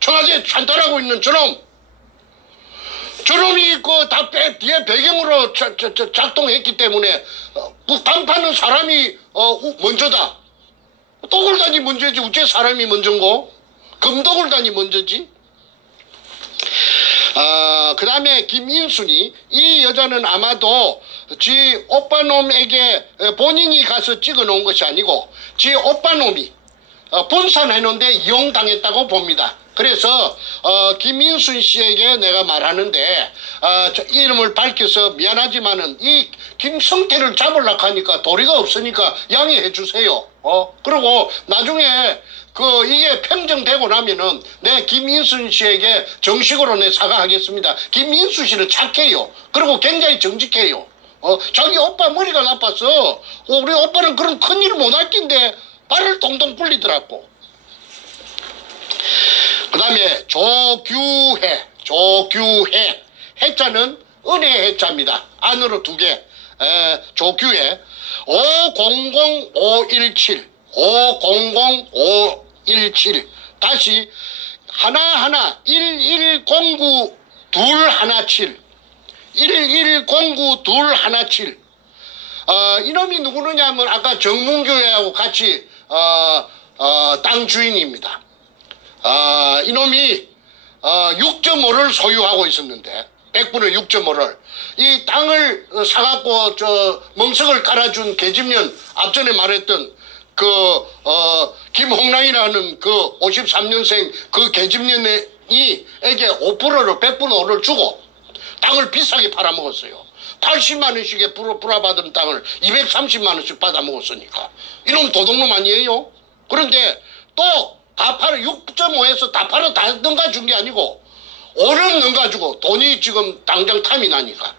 청와대에 찬탈하고 있는 저놈이 다 뒤에 배경으로 작동했기 때문에, 간판은 사람이, 먼저다. 도굴단이 먼저지, 어째 사람이 먼저인고? 금도굴단이 먼저지? 그 다음에 김인순이, 이 여자는 아마도 지 오빠놈에게 본인이 가서 찍어 놓은 것이 아니고 지 오빠놈이 분산해 놓은데 이용당했다고 봅니다. 그래서 김인순 씨에게 내가 말하는데 이름을 밝혀서 미안하지만은 이 김성태를 잡으려고 하니까 도리가 없으니까 양해해 주세요. 그리고 나중에 이게 평정되고 나면은 내 김인순 씨에게 정식으로 내 사과하겠습니다. 김인순 씨는 착해요. 그리고 굉장히 정직해요. 자기 오빠 머리가 나빠서 우리 오빠는 그런 큰일을 못할 낀데 발을 동동 굴리더라고. 그 다음에 조규해 해자는 은혜 해자입니다. 안으로 2개. 조규해 500517 다시 하나하나 1109217 1109217 이놈이 누구느냐 하면 아까 정문교회하고 같이 땅 주인입니다. 이놈이 6.5를 소유하고 있었는데 100분의 6.5를 이 땅을 사갖고 멍석을 깔아준 계집년 앞전에 말했던 김홍랑이라는 53년생 계집년에게 5%를 100분의 5를 주고 땅을 비싸게 팔아먹었어요. 80만원씩에 불화받은 땅을 230만원씩 받아먹었으니까 이놈 도둑놈 아니에요? 그런데 또 다 팔아 6.5에서 다 팔아 다 넘가준 게 아니고 5는 넘가지고 돈이 지금 당장 탐이 나니까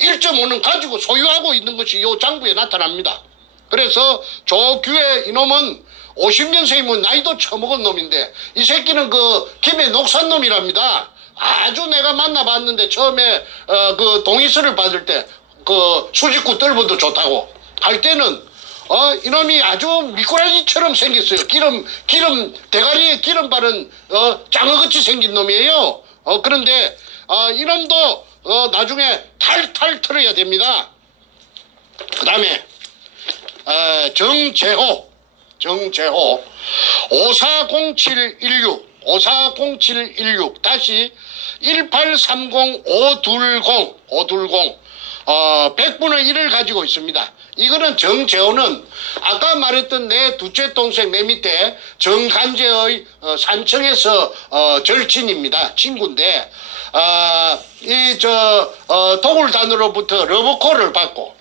1.5는 가지고 소유하고 있는 것이 요 장부에 나타납니다. 그래서 조규혜 이놈은 50년생이면 나이도 처먹은 놈인데 이 새끼는 그 김해 녹산 놈이랍니다. 아주 내가 만나봤는데 처음에 그 동의서를 받을 때 그 수직구 뜰보도 좋다고 할 때는 이놈이 아주 미꾸라지처럼 생겼어요. 기름 대가리에 기름 바른 짱어같이 생긴 놈이에요. 그런데 이놈도 나중에 탈탈 털어야 됩니다. 그 다음에 정재호 540716 다시 1830520 100분의 1을 가지고 있습니다. 이거는 정재호는 아까 말했던 내 둘째 동생 내 밑에 정간재의 산청에서 절친입니다. 친구인데 도굴단으로부터 러브콜을 받고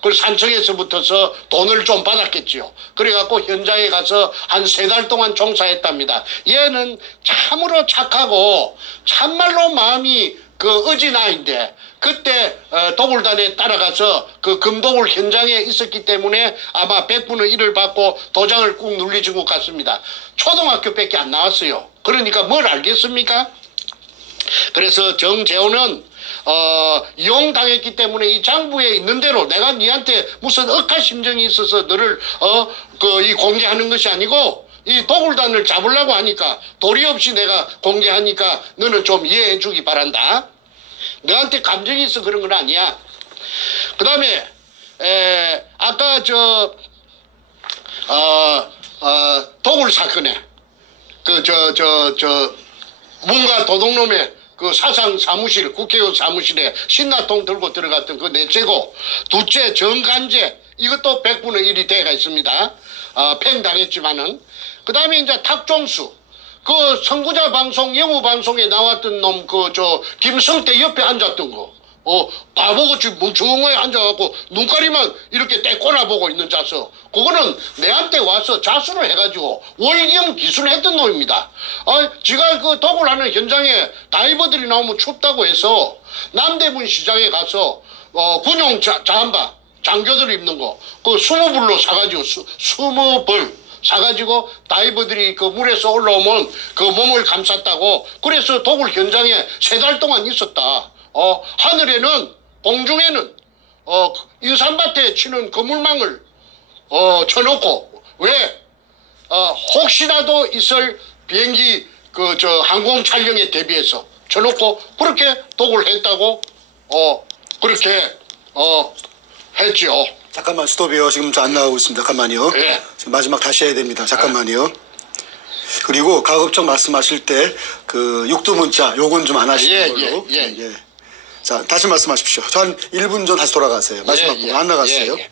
그 산청에서부터서 돈을 좀 받았겠지요. 그래갖고 현장에 가서 한 3달 동안 종사했답니다. 얘는 참으로 착하고 참말로 마음이 그 어진아인데 그때 도굴단에 따라가서 그 금도굴 현장에 있었기 때문에 아마 100분의 1을 받고 도장을 꾹 눌리신 것 같습니다. 초등학교밖에 안 나왔어요. 그러니까 뭘 알겠습니까? 그래서 정재호는 이용당했기 때문에 이 장부에 있는 대로 내가 니한테 무슨 억하심정이 있어서 너를 이 공개하는 것이 아니고 이 도굴단을 잡으려고 하니까 도리 없이 내가 공개하니까 너는 좀 이해해 주기 바란다. 너한테 감정이 있어 그런 건 아니야. 그 다음에 아까 도굴 사건에 문가 도둑놈의 그 사상 사무실, 국회의원 사무실에 신나통 들고 들어갔던 그 넷째고, 둘째 정간재, 이것도 100분의 1이 돼가 있습니다. 팽당했지만은. 그 다음에 이제 탁종수, 그 선구자 방송, 영우 방송에 나왔던 놈, 김성태 옆에 앉았던 거. 바보같이 뭉충하게 앉아갖고 눈가리만 이렇게 떼꼬나 보고 있는 자서. 그거는 내한테 와서 자수를 해가지고 월경 기술했던 놈입니다. 지가 그 도굴하는 현장에 다이버들이 나오면 춥다고 해서 남대문 시장에 가서 군용 자한바 장교들 입는 거 그 20불로 사가지고 20벌 사가지고 다이버들이 그 물에서 올라오면 그 몸을 감쌌다고. 그래서 도굴 현장에 3달 동안 있었다. 하늘에는, 공중에는, 인삼밭에 치는 그물망을, 쳐놓고, 왜? 혹시라도 있을 비행기, 항공 촬영에 대비해서 쳐놓고, 그렇게 도굴 했다고, 그렇게, 했죠. 잠깐만, 스톱이요. 지금 안 나가고 있습니다. 잠깐만요. 예. 지금 마지막 다시 해야 됩니다. 잠깐만요. 그리고 가급적 말씀하실 때, 육두문자, 요건 좀 안 하시는 걸로. 예. 자, 다시 말씀하십시오. 저 한 1분 전 다시 돌아가세요. 마지막 부분 안 나갔어요. 예.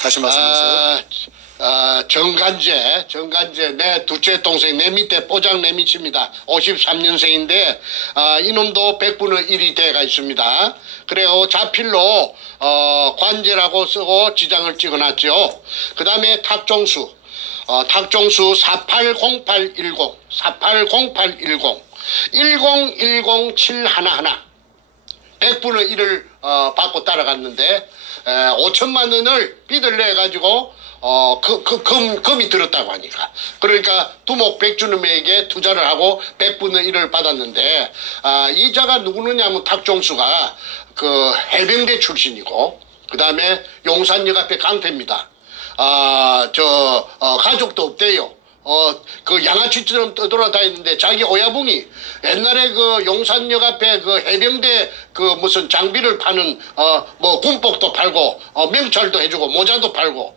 다시 말씀하세요. 정간재, 내 둘째 동생, 내 밑에 뽀장 내 밑입니다. 53년생인데, 이놈도 100분의 1이 돼가 있습니다. 그래요. 자필로, 관제라고 쓰고 지장을 찍어놨죠. 그 다음에 탁종수, 480810, 1010711, 100분의 1을 받고 따라갔는데 5천만 원을 빚을 내가지고 금이 들었다고 하니까. 그러니까 두목 백주놈에게 투자를 하고 100분의 1을 받았는데 이자가 누구느냐 하면 탁종수가 그 해병대 출신이고 그 다음에 용산역 앞에 깡패입니다. 가족도 없대요. 그 양아치처럼 떠돌아다니는데 자기 오야붕이 옛날에 그 용산역 앞에 그 해병대 그 무슨 장비를 파는 군복도 팔고 명찰도 해주고 모자도 팔고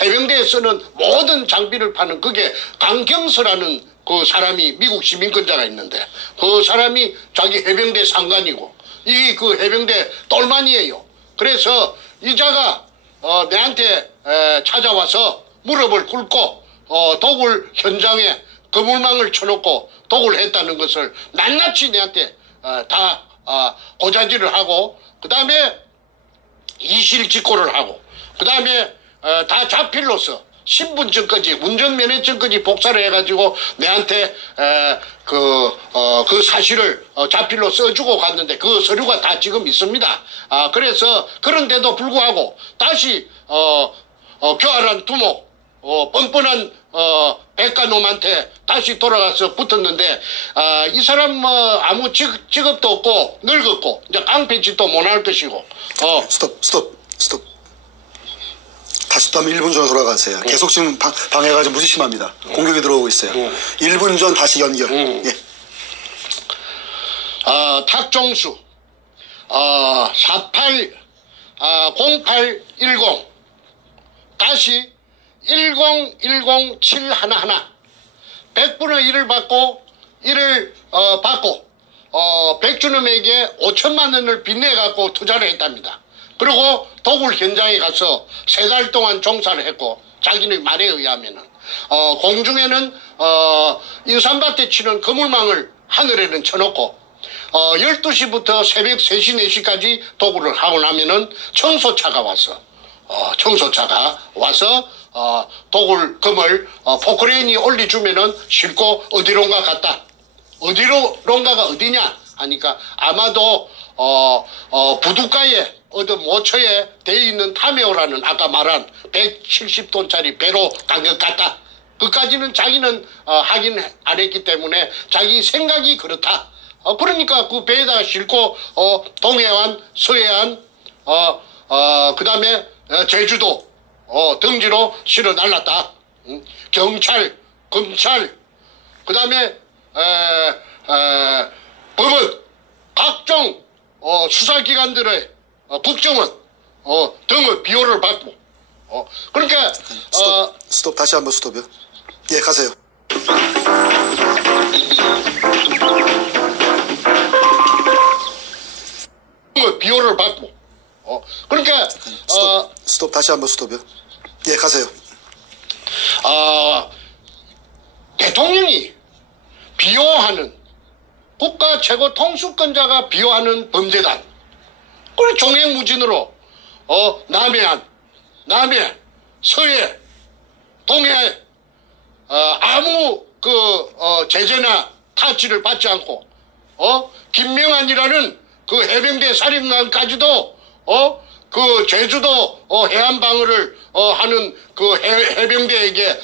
해병대에 쓰는 모든 장비를 파는 그게 강경서라는 그 사람이 미국 시민권자가 있는데 그 사람이 자기 해병대 상관이고 이게 그 해병대 똘만이에요. 그래서 이자가 내한테 찾아와서 무릎을 꿇고 도굴 현장에 그물망을 쳐놓고 도굴했다는 것을 낱낱이 내한테 다 고자질을 하고 그 다음에 이실직고를 하고 그 다음에 다 자필로서 신분증까지 운전면허증까지 복사를 해가지고 내한테 그 사실을 자필로 써주고 갔는데 그 서류가 다 지금 있습니다. 그래서 그런데도 불구하고 다시 교활한 두목 뻔뻔한 백가놈한테 다시 돌아가서 붙었는데 이 사람 뭐 아무 직업도 없고 늙었고 이제 깡패짓도 못할 것이고 스톱. 다시 또 한번 1분 전으로 돌아가세요. 계속 지금 방해가 좀 무지 심합니다. 공격이 들어오고 있어요. 1분 전 다시 연결. 예. 탁종수 0810 다시 1010711 100분의 1을 받고 백준엄에게 5천만 원을 빚내갖고 투자를 했답니다. 그리고 도굴 현장에 가서 3달 동안 종사를 했고 자기의 말에 의하면은 공중에는 인삼밭에 치는 그물망을 하늘에는 쳐놓고 12시부터 새벽 3시 4시까지 도굴을 하고 나면은 청소차가 와서 도굴 금을 포크레인이 올려주면은 싣고 어디론가 갔다. 어디론가가 어디냐 하니까 아마도 부둣가에 어떤 모처에 돼 있는 타메오라는 아까 말한 170톤짜리 배로 간 것 같다. 그까지는 자기는 확인 안 했기 때문에 자기 생각이 그렇다. 그러니까 그 배에다가 싣고 동해안, 서해안, 그 다음에 제주도 등지로 실어 날랐다. 경찰, 검찰, 그 다음에 법원, 각종 수사기관들의 국정원 등의 비호를 받고 그러니까 스톱 다시 한번 스톱이요. 예, 가세요. 비호를 받고 그러니까 스톱 다시 한번 스톱이요. 예, 가세요. 대통령이 비호하는 국가 최고 통수권자가 비호하는 범죄단 그래 종횡무진으로 남해안, 남해, 서해, 동해 아무 제재나 타치를 받지 않고 김명한이라는 그 해병대 사령관까지도 그 제주도 해안방어를 하는 그 해병대에게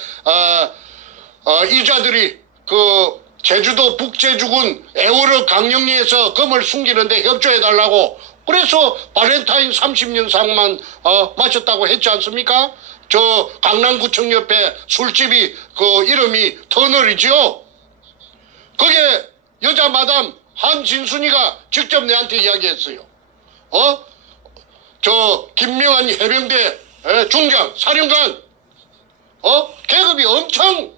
이자들이 그 제주도 북제주군 애월읍 강령리에서 금을 숨기는데 협조해달라고 그래서 발렌타인 30년상만 마셨다고 했지 않습니까? 저 강남구청 옆에 술집이 그 이름이 터널이지요. 그게 여자 마담 한진순이가 직접 내한테 이야기했어요. 저 김명한 해병대 중장 사령관 계급이 엄청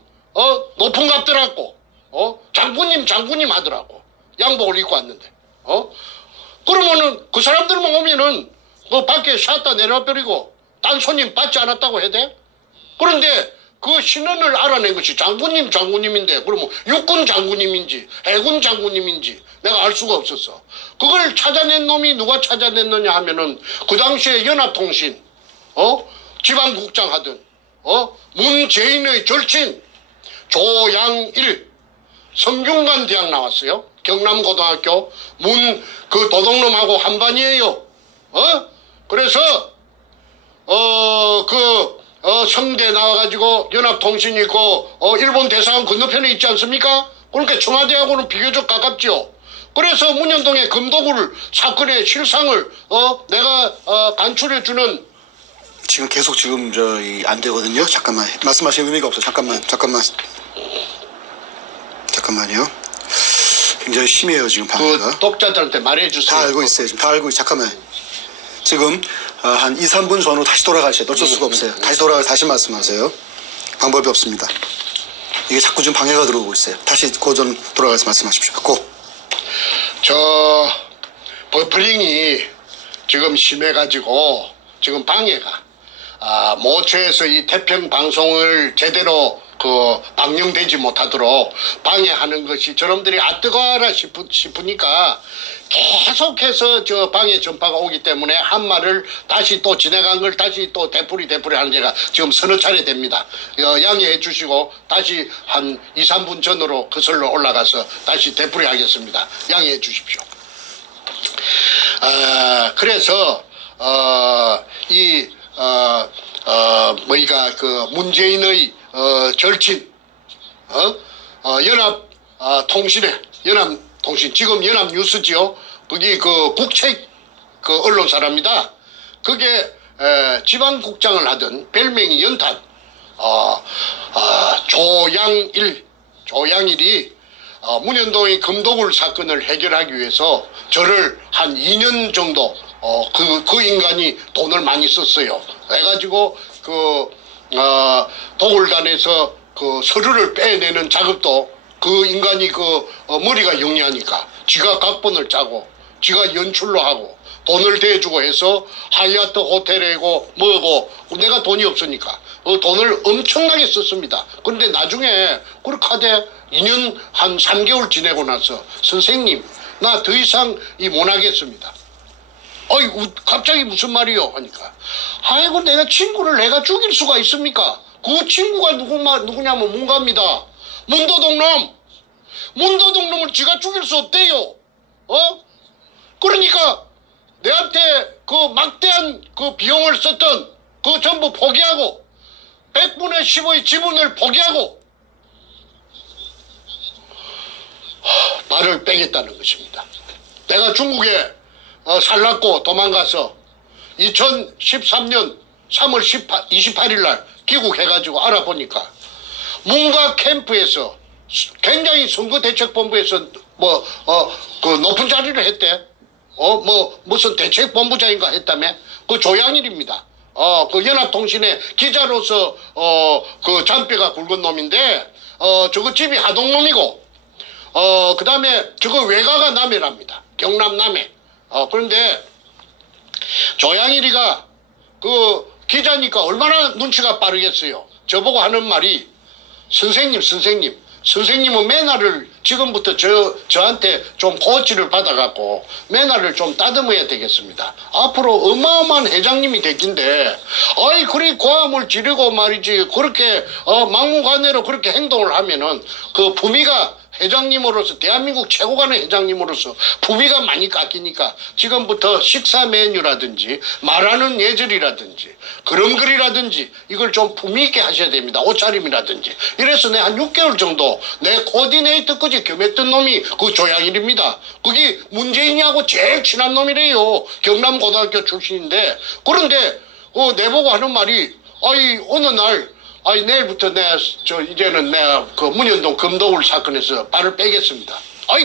높은 값더라고. 장군님 하더라고. 양복을 입고 왔는데. 그러면은 그 사람들만 오면은 그 밖에 샷다 내려버리고 딴 손님 받지 않았다고 해야 돼? 그런데 그 신원을 알아낸 것이 장군님인데 그러면 육군 장군님인지 해군 장군님인지 내가 알 수가 없었어. 그걸 찾아낸 놈이 누가 찾아냈느냐 하면은 그 당시에 연합통신 지방국장 하던 문재인의 절친 조양일 성균관 대학 나왔어요. 경남고등학교 그 도둑놈하고 한반이에요. 그래서 성대 나와가지고 연합통신 있고 일본 대사관 건너편에 있지 않습니까? 그러니까 청와대하고는 비교적 가깝죠. 그래서 문현동의 금도굴 사건의 실상을 내가 간추려주는 지금 계속 지금 안 되거든요. 잠깐만 말씀하실 의미가 없어요. 잠깐만요. 굉장히 심해요 지금 방해가. 그 독자들한테 말해주세요. 다 알고 있어요. 지금 다 알고 있어요. 잠깐만. 지금 한 2, 3분 전으로 다시 돌아가셔야 어쩔 수가 없어요. 다시 돌아가서 다시 말씀하세요. 방법이 없습니다. 이게 자꾸 지금 방해가 들어오고 있어요. 다시 고전 돌아가서 말씀하십시오. 저 버프링이 지금 심해가지고 지금 방해가 모처에서 이 태평 방송을 제대로 방영되지 못하도록 방해하는 것이 저놈들이 뜨거워라 싶으니까 계속해서 저 방해 전파가 오기 때문에 한 말을 다시 또 지나간 걸 다시 또 되풀이 하는 제가 지금 서너 차례 됩니다. 양해해 주시고 다시 한 2, 3분 전으로 거슬러 올라가서 다시 되풀이 하겠습니다. 양해해 주십시오. 그래서 문재인의 절친 연합통신 지금 연합뉴스지요. 거기 국책 언론사랍니다. 그게 지방국장을 하던 별명이 연탄 조양일이 문현동의 금도굴 사건을 해결하기 위해서 저를 한 2년 정도 그 인간이 돈을 많이 썼어요. 해가지고 도굴단에서 서류를 빼내는 작업도 그 인간이 머리가 영리하니까 지가 각본을 짜고 지가 연출로 하고 돈을 대주고 해서 하얏트 호텔이고 뭐고 내가 돈이 없으니까 돈을 엄청나게 썼습니다. 그런데 나중에 그렇게 하되 2년 한 3개월 지내고 나서 선생님 나 더 이상 못 하겠습니다. 갑자기 무슨 말이요? 하니까 아이고 내가 친구를 내가 죽일 수가 있습니까? 그 친구가 누구냐면 문갑니다. 문도동놈을 지가 죽일 수 없대요. 그러니까 내한테 막대한 비용을 썼던 전부 포기하고 100분의 10의 지분을 포기하고 말을 빼겠다는 것입니다. 내가 중국에 살랐고 도망가서 2013년 3월 28일 날 귀국해가지고 알아보니까 문가 캠프에서 굉장히 선거대책본부에서 높은 자리를 했대. 무슨 대책본부장인가 했다며? 조양일입니다. 연합통신의 기자로서 잔뼈가 굵은 놈인데 저거 집이 하동놈이고 그 다음에 저거 외가가 남해랍니다. 경남 남해. 그런데 조양일이가 기자니까 얼마나 눈치가 빠르겠어요. 저보고 하는 말이 선생님은 매너를 지금부터 저한테 좀 코치를 받아갖고 매너를 좀 다듬어야 되겠습니다. 앞으로 어마어마한 회장님이 됐긴데 그리 고함을 지르고 말이지 그렇게 막무가내로 그렇게 행동을 하면은 품위가 회장님으로서 대한민국 최고 간의 회장님으로서 품위가 많이 깎이니까 지금부터 식사 메뉴라든지 말하는 예절이라든지 걸음걸이라든지 이걸 좀 품위 있게 하셔야 됩니다. 옷차림이라든지. 이래서 내 한 6개월 정도 내 코디네이터까지 겸했던 놈이 조양일입니다. 그게 문재인이하고 제일 친한 놈이래요. 경남고등학교 출신인데 그런데 내보고 하는 말이 어느 날 내일부터 이제는 내가 문현동 금도굴 사건에서 발을 빼겠습니다.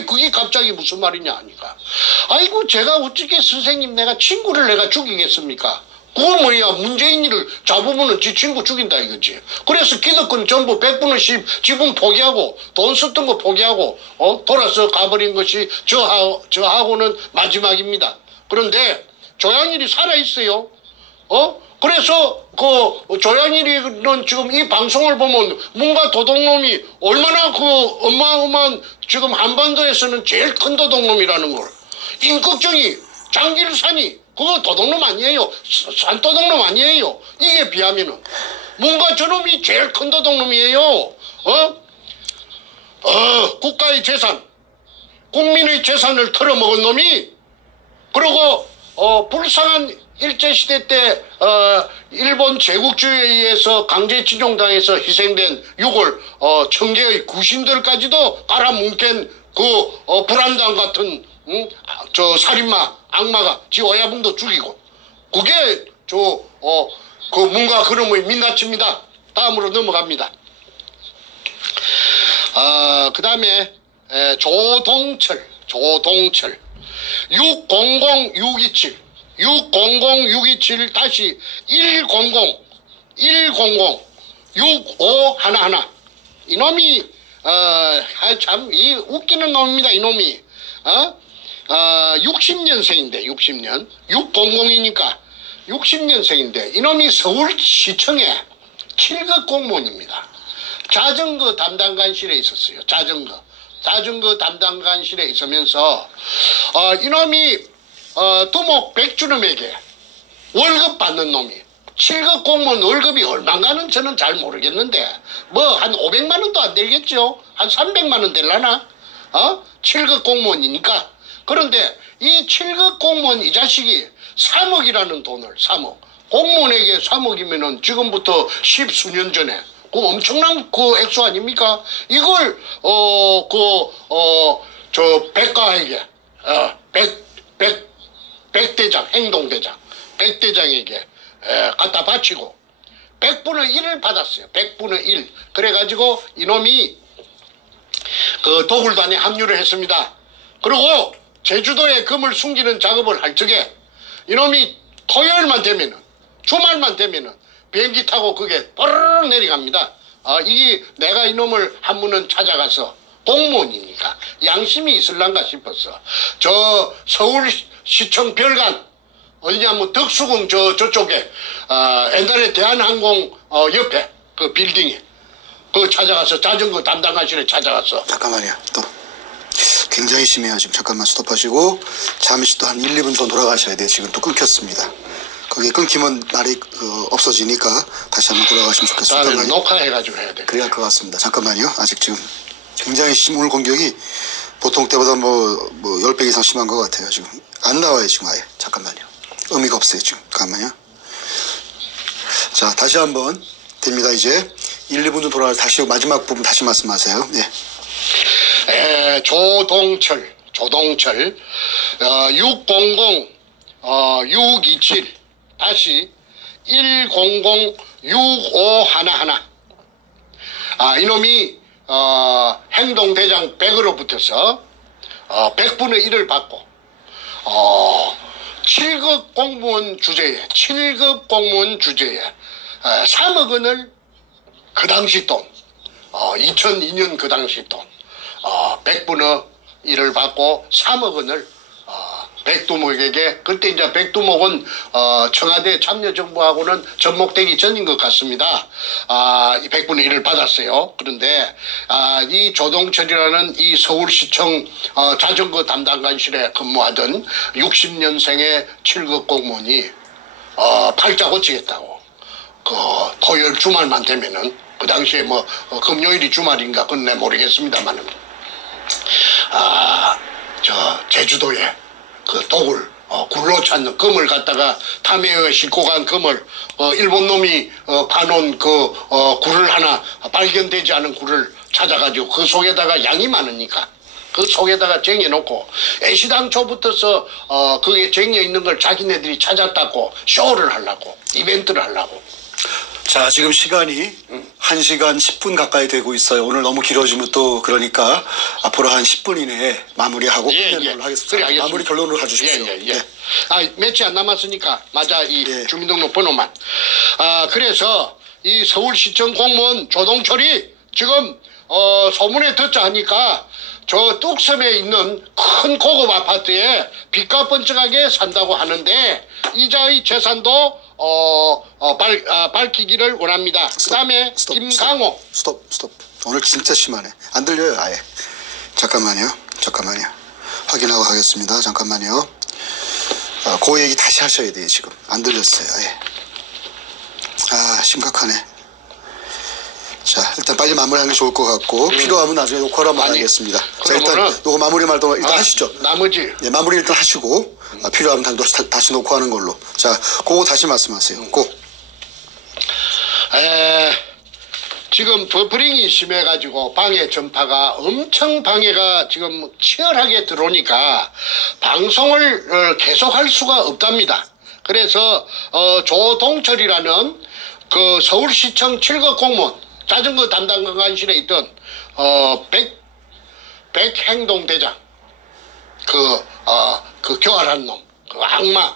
그게 갑자기 무슨 말이냐 하니까. 제가 어떻게 선생님 내가 친구를 내가 죽이겠습니까? 그건 뭐야, 문재인이를 잡으면은 지 친구 죽인다 이거지. 그래서 기득권 전부 100분의 10 지분 포기하고 돈 썼던 거 포기하고 돌아서 가버린 것이 저하고는 마지막입니다. 그런데 조양일이 살아있어요. 그래서 조양일이는 지금 이 방송을 보면 문가 도둑놈이 얼마나 어마어마한 지금 한반도에서는 제일 큰 도둑놈이라는 걸. 임꺽정이 장길산이 그거 도둑놈 아니에요. 산도둑놈 아니에요. 이게 비하면은 문가 저놈이 제일 큰 도둑놈이에요. 국가의 재산, 국민의 재산을 털어먹은 놈이 그리고 불쌍한 일제시대 때 일본 제국주의에 의해서 강제징용당해서 희생된 6월 청계의 구신들까지도 깔아뭉갠 불안당 같은 살인마 악마가 지 어야붕도 죽이고 그게 문과 그놈의 민낯입니다. 다음으로 넘어갑니다. 그 다음에 조동철 600627 다시 1006511 이놈이 참 이 웃기는 놈입니다. 이놈이 60년생인데 60년 600이니까 60년생인데 이놈이 서울시청에 7급 공무원입니다. 자전거 담당관실에 있었어요. 자전거 담당관실에 있으면서 이놈이 두목 백주름에게 월급 받는 놈이 7급 공무원 월급이 얼마인가는 저는 잘 모르겠는데 뭐 한 500만 원도 안 되겠죠. 한 300만 원 될라나? 7급 공무원이니까. 그런데 이 7급 공무원 이 자식이 3억이라는 돈을 3억 공무원에게 3억이면은 지금부터 10수년 전에 그 엄청난 그 액수 아닙니까? 이걸 저 백가에게 백대장 행동대장 백대장에게 갖다 바치고 100분의 1을 받았어요. 100분의 1. 그래가지고 이놈이 그 도굴단에 합류를 했습니다. 그리고 제주도에 금을 숨기는 작업을 할 적에 이놈이 토요일만 되면은 주말만 되면은 비행기 타고 그게 뽀르르 내려갑니다. 이게 내가 이놈을 한 번은 찾아가서 공무원이니까 양심이 있을란가 싶었어. 저 서울시청 별관 어디냐면 덕수궁 저쪽에 옛날에 대한항공 옆에 그 빌딩에 그 찾아가서 자전거 담당관실에 찾아가서. 잠깐만요. 또 굉장히 심해요. 지금 잠깐만 스톱하시고 잠시 또 한 1, 2분 더 돌아가셔야 돼요. 지금 또 끊겼습니다. 거기 끊기면 말이 없어지니까 다시 한번 돌아가시면 좋겠습니다. 나는 녹화해가지고 해야 돼. 그래야 할 것 같습니다. 잠깐만요. 아직 지금 굉장히 오늘 공격이 보통 때보다 뭐 10배 이상 심한 것 같아요. 지금 안 나와요. 지금 아예. 잠깐만요. 의미가 없어요. 지금. 잠깐만요. 자, 다시 한번 됩니다. 이제 1, 2분 좀 돌아가서 다시 마지막 부분 다시 말씀하세요. 네. 조동철 600-627 다시 100-6511 이놈이 행동대장 100으로 붙어서 100분의 1을 받고 7급 공무원 주제에 3억 원을 그 당시 돈 2002년 그 당시 돈 100분의 1을 받고 3억 원을 백두목에게, 그때 이제 백두목은 청와대 참여정부하고는 접목되기 전인 것 같습니다. 이 100분의 1을 받았어요. 그런데 이 조동철이라는 이 서울시청 자전거 담당관실에 근무하던 60년생의 7급 공무원이 팔자 고치겠다고 그 토요일 주말만 되면은, 그 당시에 뭐 금요일이 주말인가 그건 내 모르겠습니다만은 제주도에 그 독을 굴로 찾는 금을 갖다가 탐해에 싣고 간 금을 일본 놈이 파놓은 그 굴을 하나, 발견되지 않은 굴을 찾아가지고 그 속에다가 양이 많으니까 그 속에다가 쟁여놓고 애시당초부터서 그게 쟁여 있는 걸 자기네들이 찾았다고 쇼를 하려고, 이벤트를 하려고. 자, 지금 시간이 1시간 10분 가까이 되고 있어요. 오늘 너무 길어지면 또 그러니까 앞으로 한 10분 이내에 마무리하고 끝내는 걸로 하겠습니다. 그래, 마무리 결론으로 가주십시오. 네. 며칠 안 남았으니까 맞아, 이 주민등록 번호만. 그래서 이 서울시청 공무원 조동철이 지금 소문에 듣자 하니까 저 뚝섬에 있는 큰 고급 아파트에 빚과 번쩍하게 산다고 하는데 이자의 재산도 밝히기를 원합니다. 그 다음에 김강호. 스톱. 오늘 진짜 심하네. 안 들려요, 아예. 잠깐만요. 확인하고 하겠습니다. 잠깐만요. 그 얘기 다시 하셔야 돼요, 지금. 안 들렸어요, 아예. 심각하네. 자, 일단 빨리 마무리하는 게 좋을 것 같고, 필요하면 나중에 녹화로 한번 하겠습니다. 자, 일단 요거 마무리 말도 일단 하시죠. 나머지. 네, 마무리 일단 하시고, 필요하면 다시 녹화하는 걸로. 자, 그거 다시 말씀하세요. 지금 버퍼링이 심해가지고 방해 전파가 엄청 방해가 지금 치열하게 들어오니까 방송을 계속할 수가 없답니다. 그래서 조동철이라는 그 서울시청 7급 공무원 자전거 담당관실에 있던 백행동대장 그 교활한 놈, 그 악마,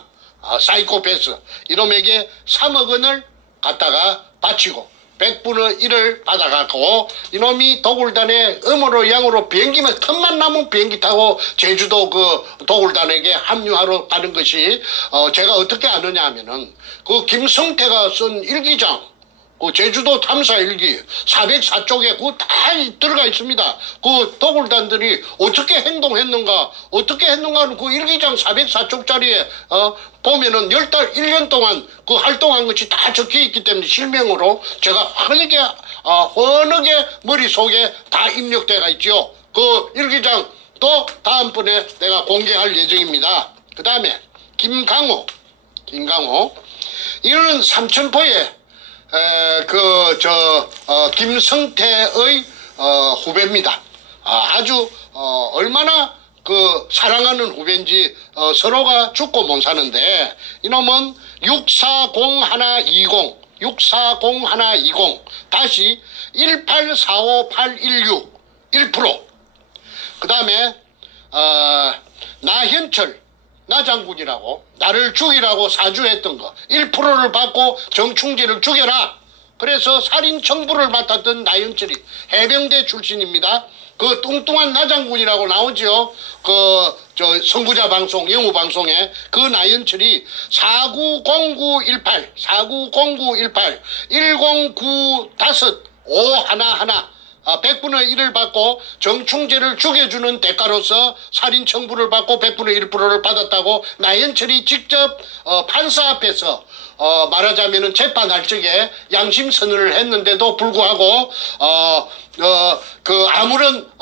사이코패스 이놈에게 3억 원을 갖다가 바치고 100분의 1을 받아갖고 이놈이 도굴단에 음으로 양으로 비행기만 틈만 남은 비행기 타고 제주도 그 도굴단에게 합류하러 가는 것이 제가 어떻게 아느냐 하면은 그 김성태가 쓴 일기장 그 제주도 탐사 일기 404쪽에 그거 다 들어가 있습니다. 그 도굴단들이 어떻게 행동했는가는 그 일기장 404쪽짜리에 보면은 1년 동안 그 활동한 것이 다 적혀 있기 때문에 실명으로 제가 환하게 머릿속에 다 입력돼가 있죠. 그 일기장도 다음번에 내가 공개할 예정입니다. 그 다음에 김강호 이거는 삼천포에 김성태의 후배입니다. 아주 얼마나 그 사랑하는 후배인지 서로가 죽고 못 사는데 이놈은 640-120 다시 1845816 1%. 그 다음에 나현철 나장군이라고 나를 죽이라고 사주했던 거 1%를 받고 정충재를 죽여라. 그래서 살인 청부를 맡았던 나현철이 해병대 출신입니다. 그 뚱뚱한 나장군이라고 나오죠. 선구자 방송, 영우 방송에 그 나현철이 490918 1095-511 100분의 1을 받고 정충재를 죽여주는 대가로서 살인 청부를 받고 100분의 1%를 받았다고 나현철이 직접 판사 앞에서 말하자면은 재판할 적에 양심 선언을 했는데도 불구하고 아무런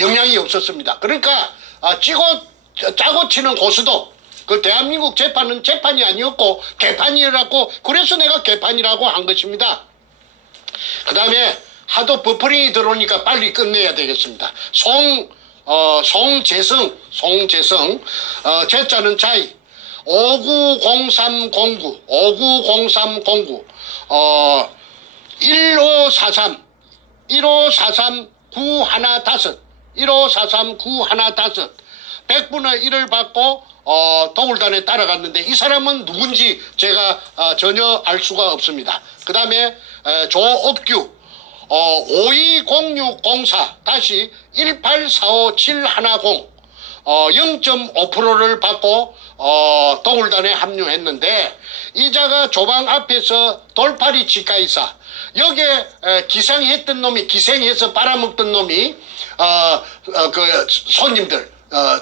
영향이 없었습니다. 그러니까 짜고 치는 고수도 그 대한민국 재판은 재판이 아니었고 개판이라고 그래서 내가 개판이라고 한 것입니다. 그 다음에 하도 버퍼링이 들어오니까 빨리 끝내야 되겠습니다. 송재성 제자는 자이 590309 1543 915 100분의 1을 받고 도굴단에 따라갔는데 이 사람은 누군지 제가 전혀 알 수가 없습니다. 그 다음에 조업규 520604 다시 1845710 0.5%를 받고 도굴단에 합류했는데 이자가 조방 앞에서 돌팔이 치과의사 여기에 기생해서 빨아먹던 놈이 그 손님들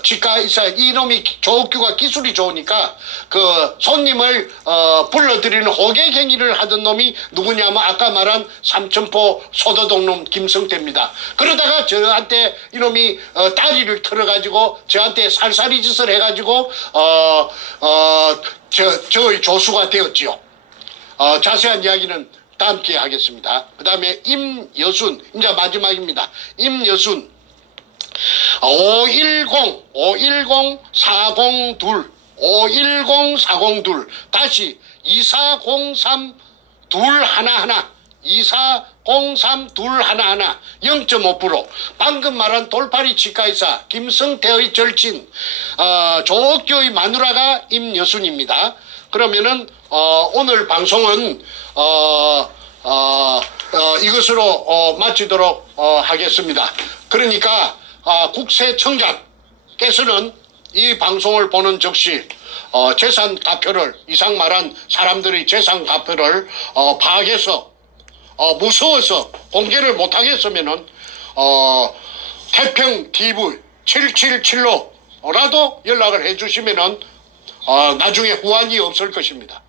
치과의사 이놈이 조옥규가 기술이 좋으니까 그 손님을 불러들이는 호객행위를 하던 놈이 누구냐면 아까 말한 삼천포 소도동 놈 김성태입니다. 그러다가 저한테 이놈이 다리를 틀어가지고 저한테 살살이 짓을 해가지고 저의 조수가 되었지요. 자세한 이야기는 다음 기회에 하겠습니다. 그 다음에 임여순 이제 마지막입니다. 임여순 510-402 다시 2403-211 0.5% 방금 말한 돌팔이 치과의사 김성태의 절친 조옥교의 마누라가 임여순입니다. 그러면은 오늘 방송은 이것으로 마치도록 하겠습니다. 그러니까 국세청장께서는 이 방송을 보는 즉시 재산 가표를 이상 말한 사람들의 재산 가표를 파악해서 무서워서 공개를 못하겠으면은 태평 TV 777로라도 연락을 해주시면은 나중에 후환이 없을 것입니다.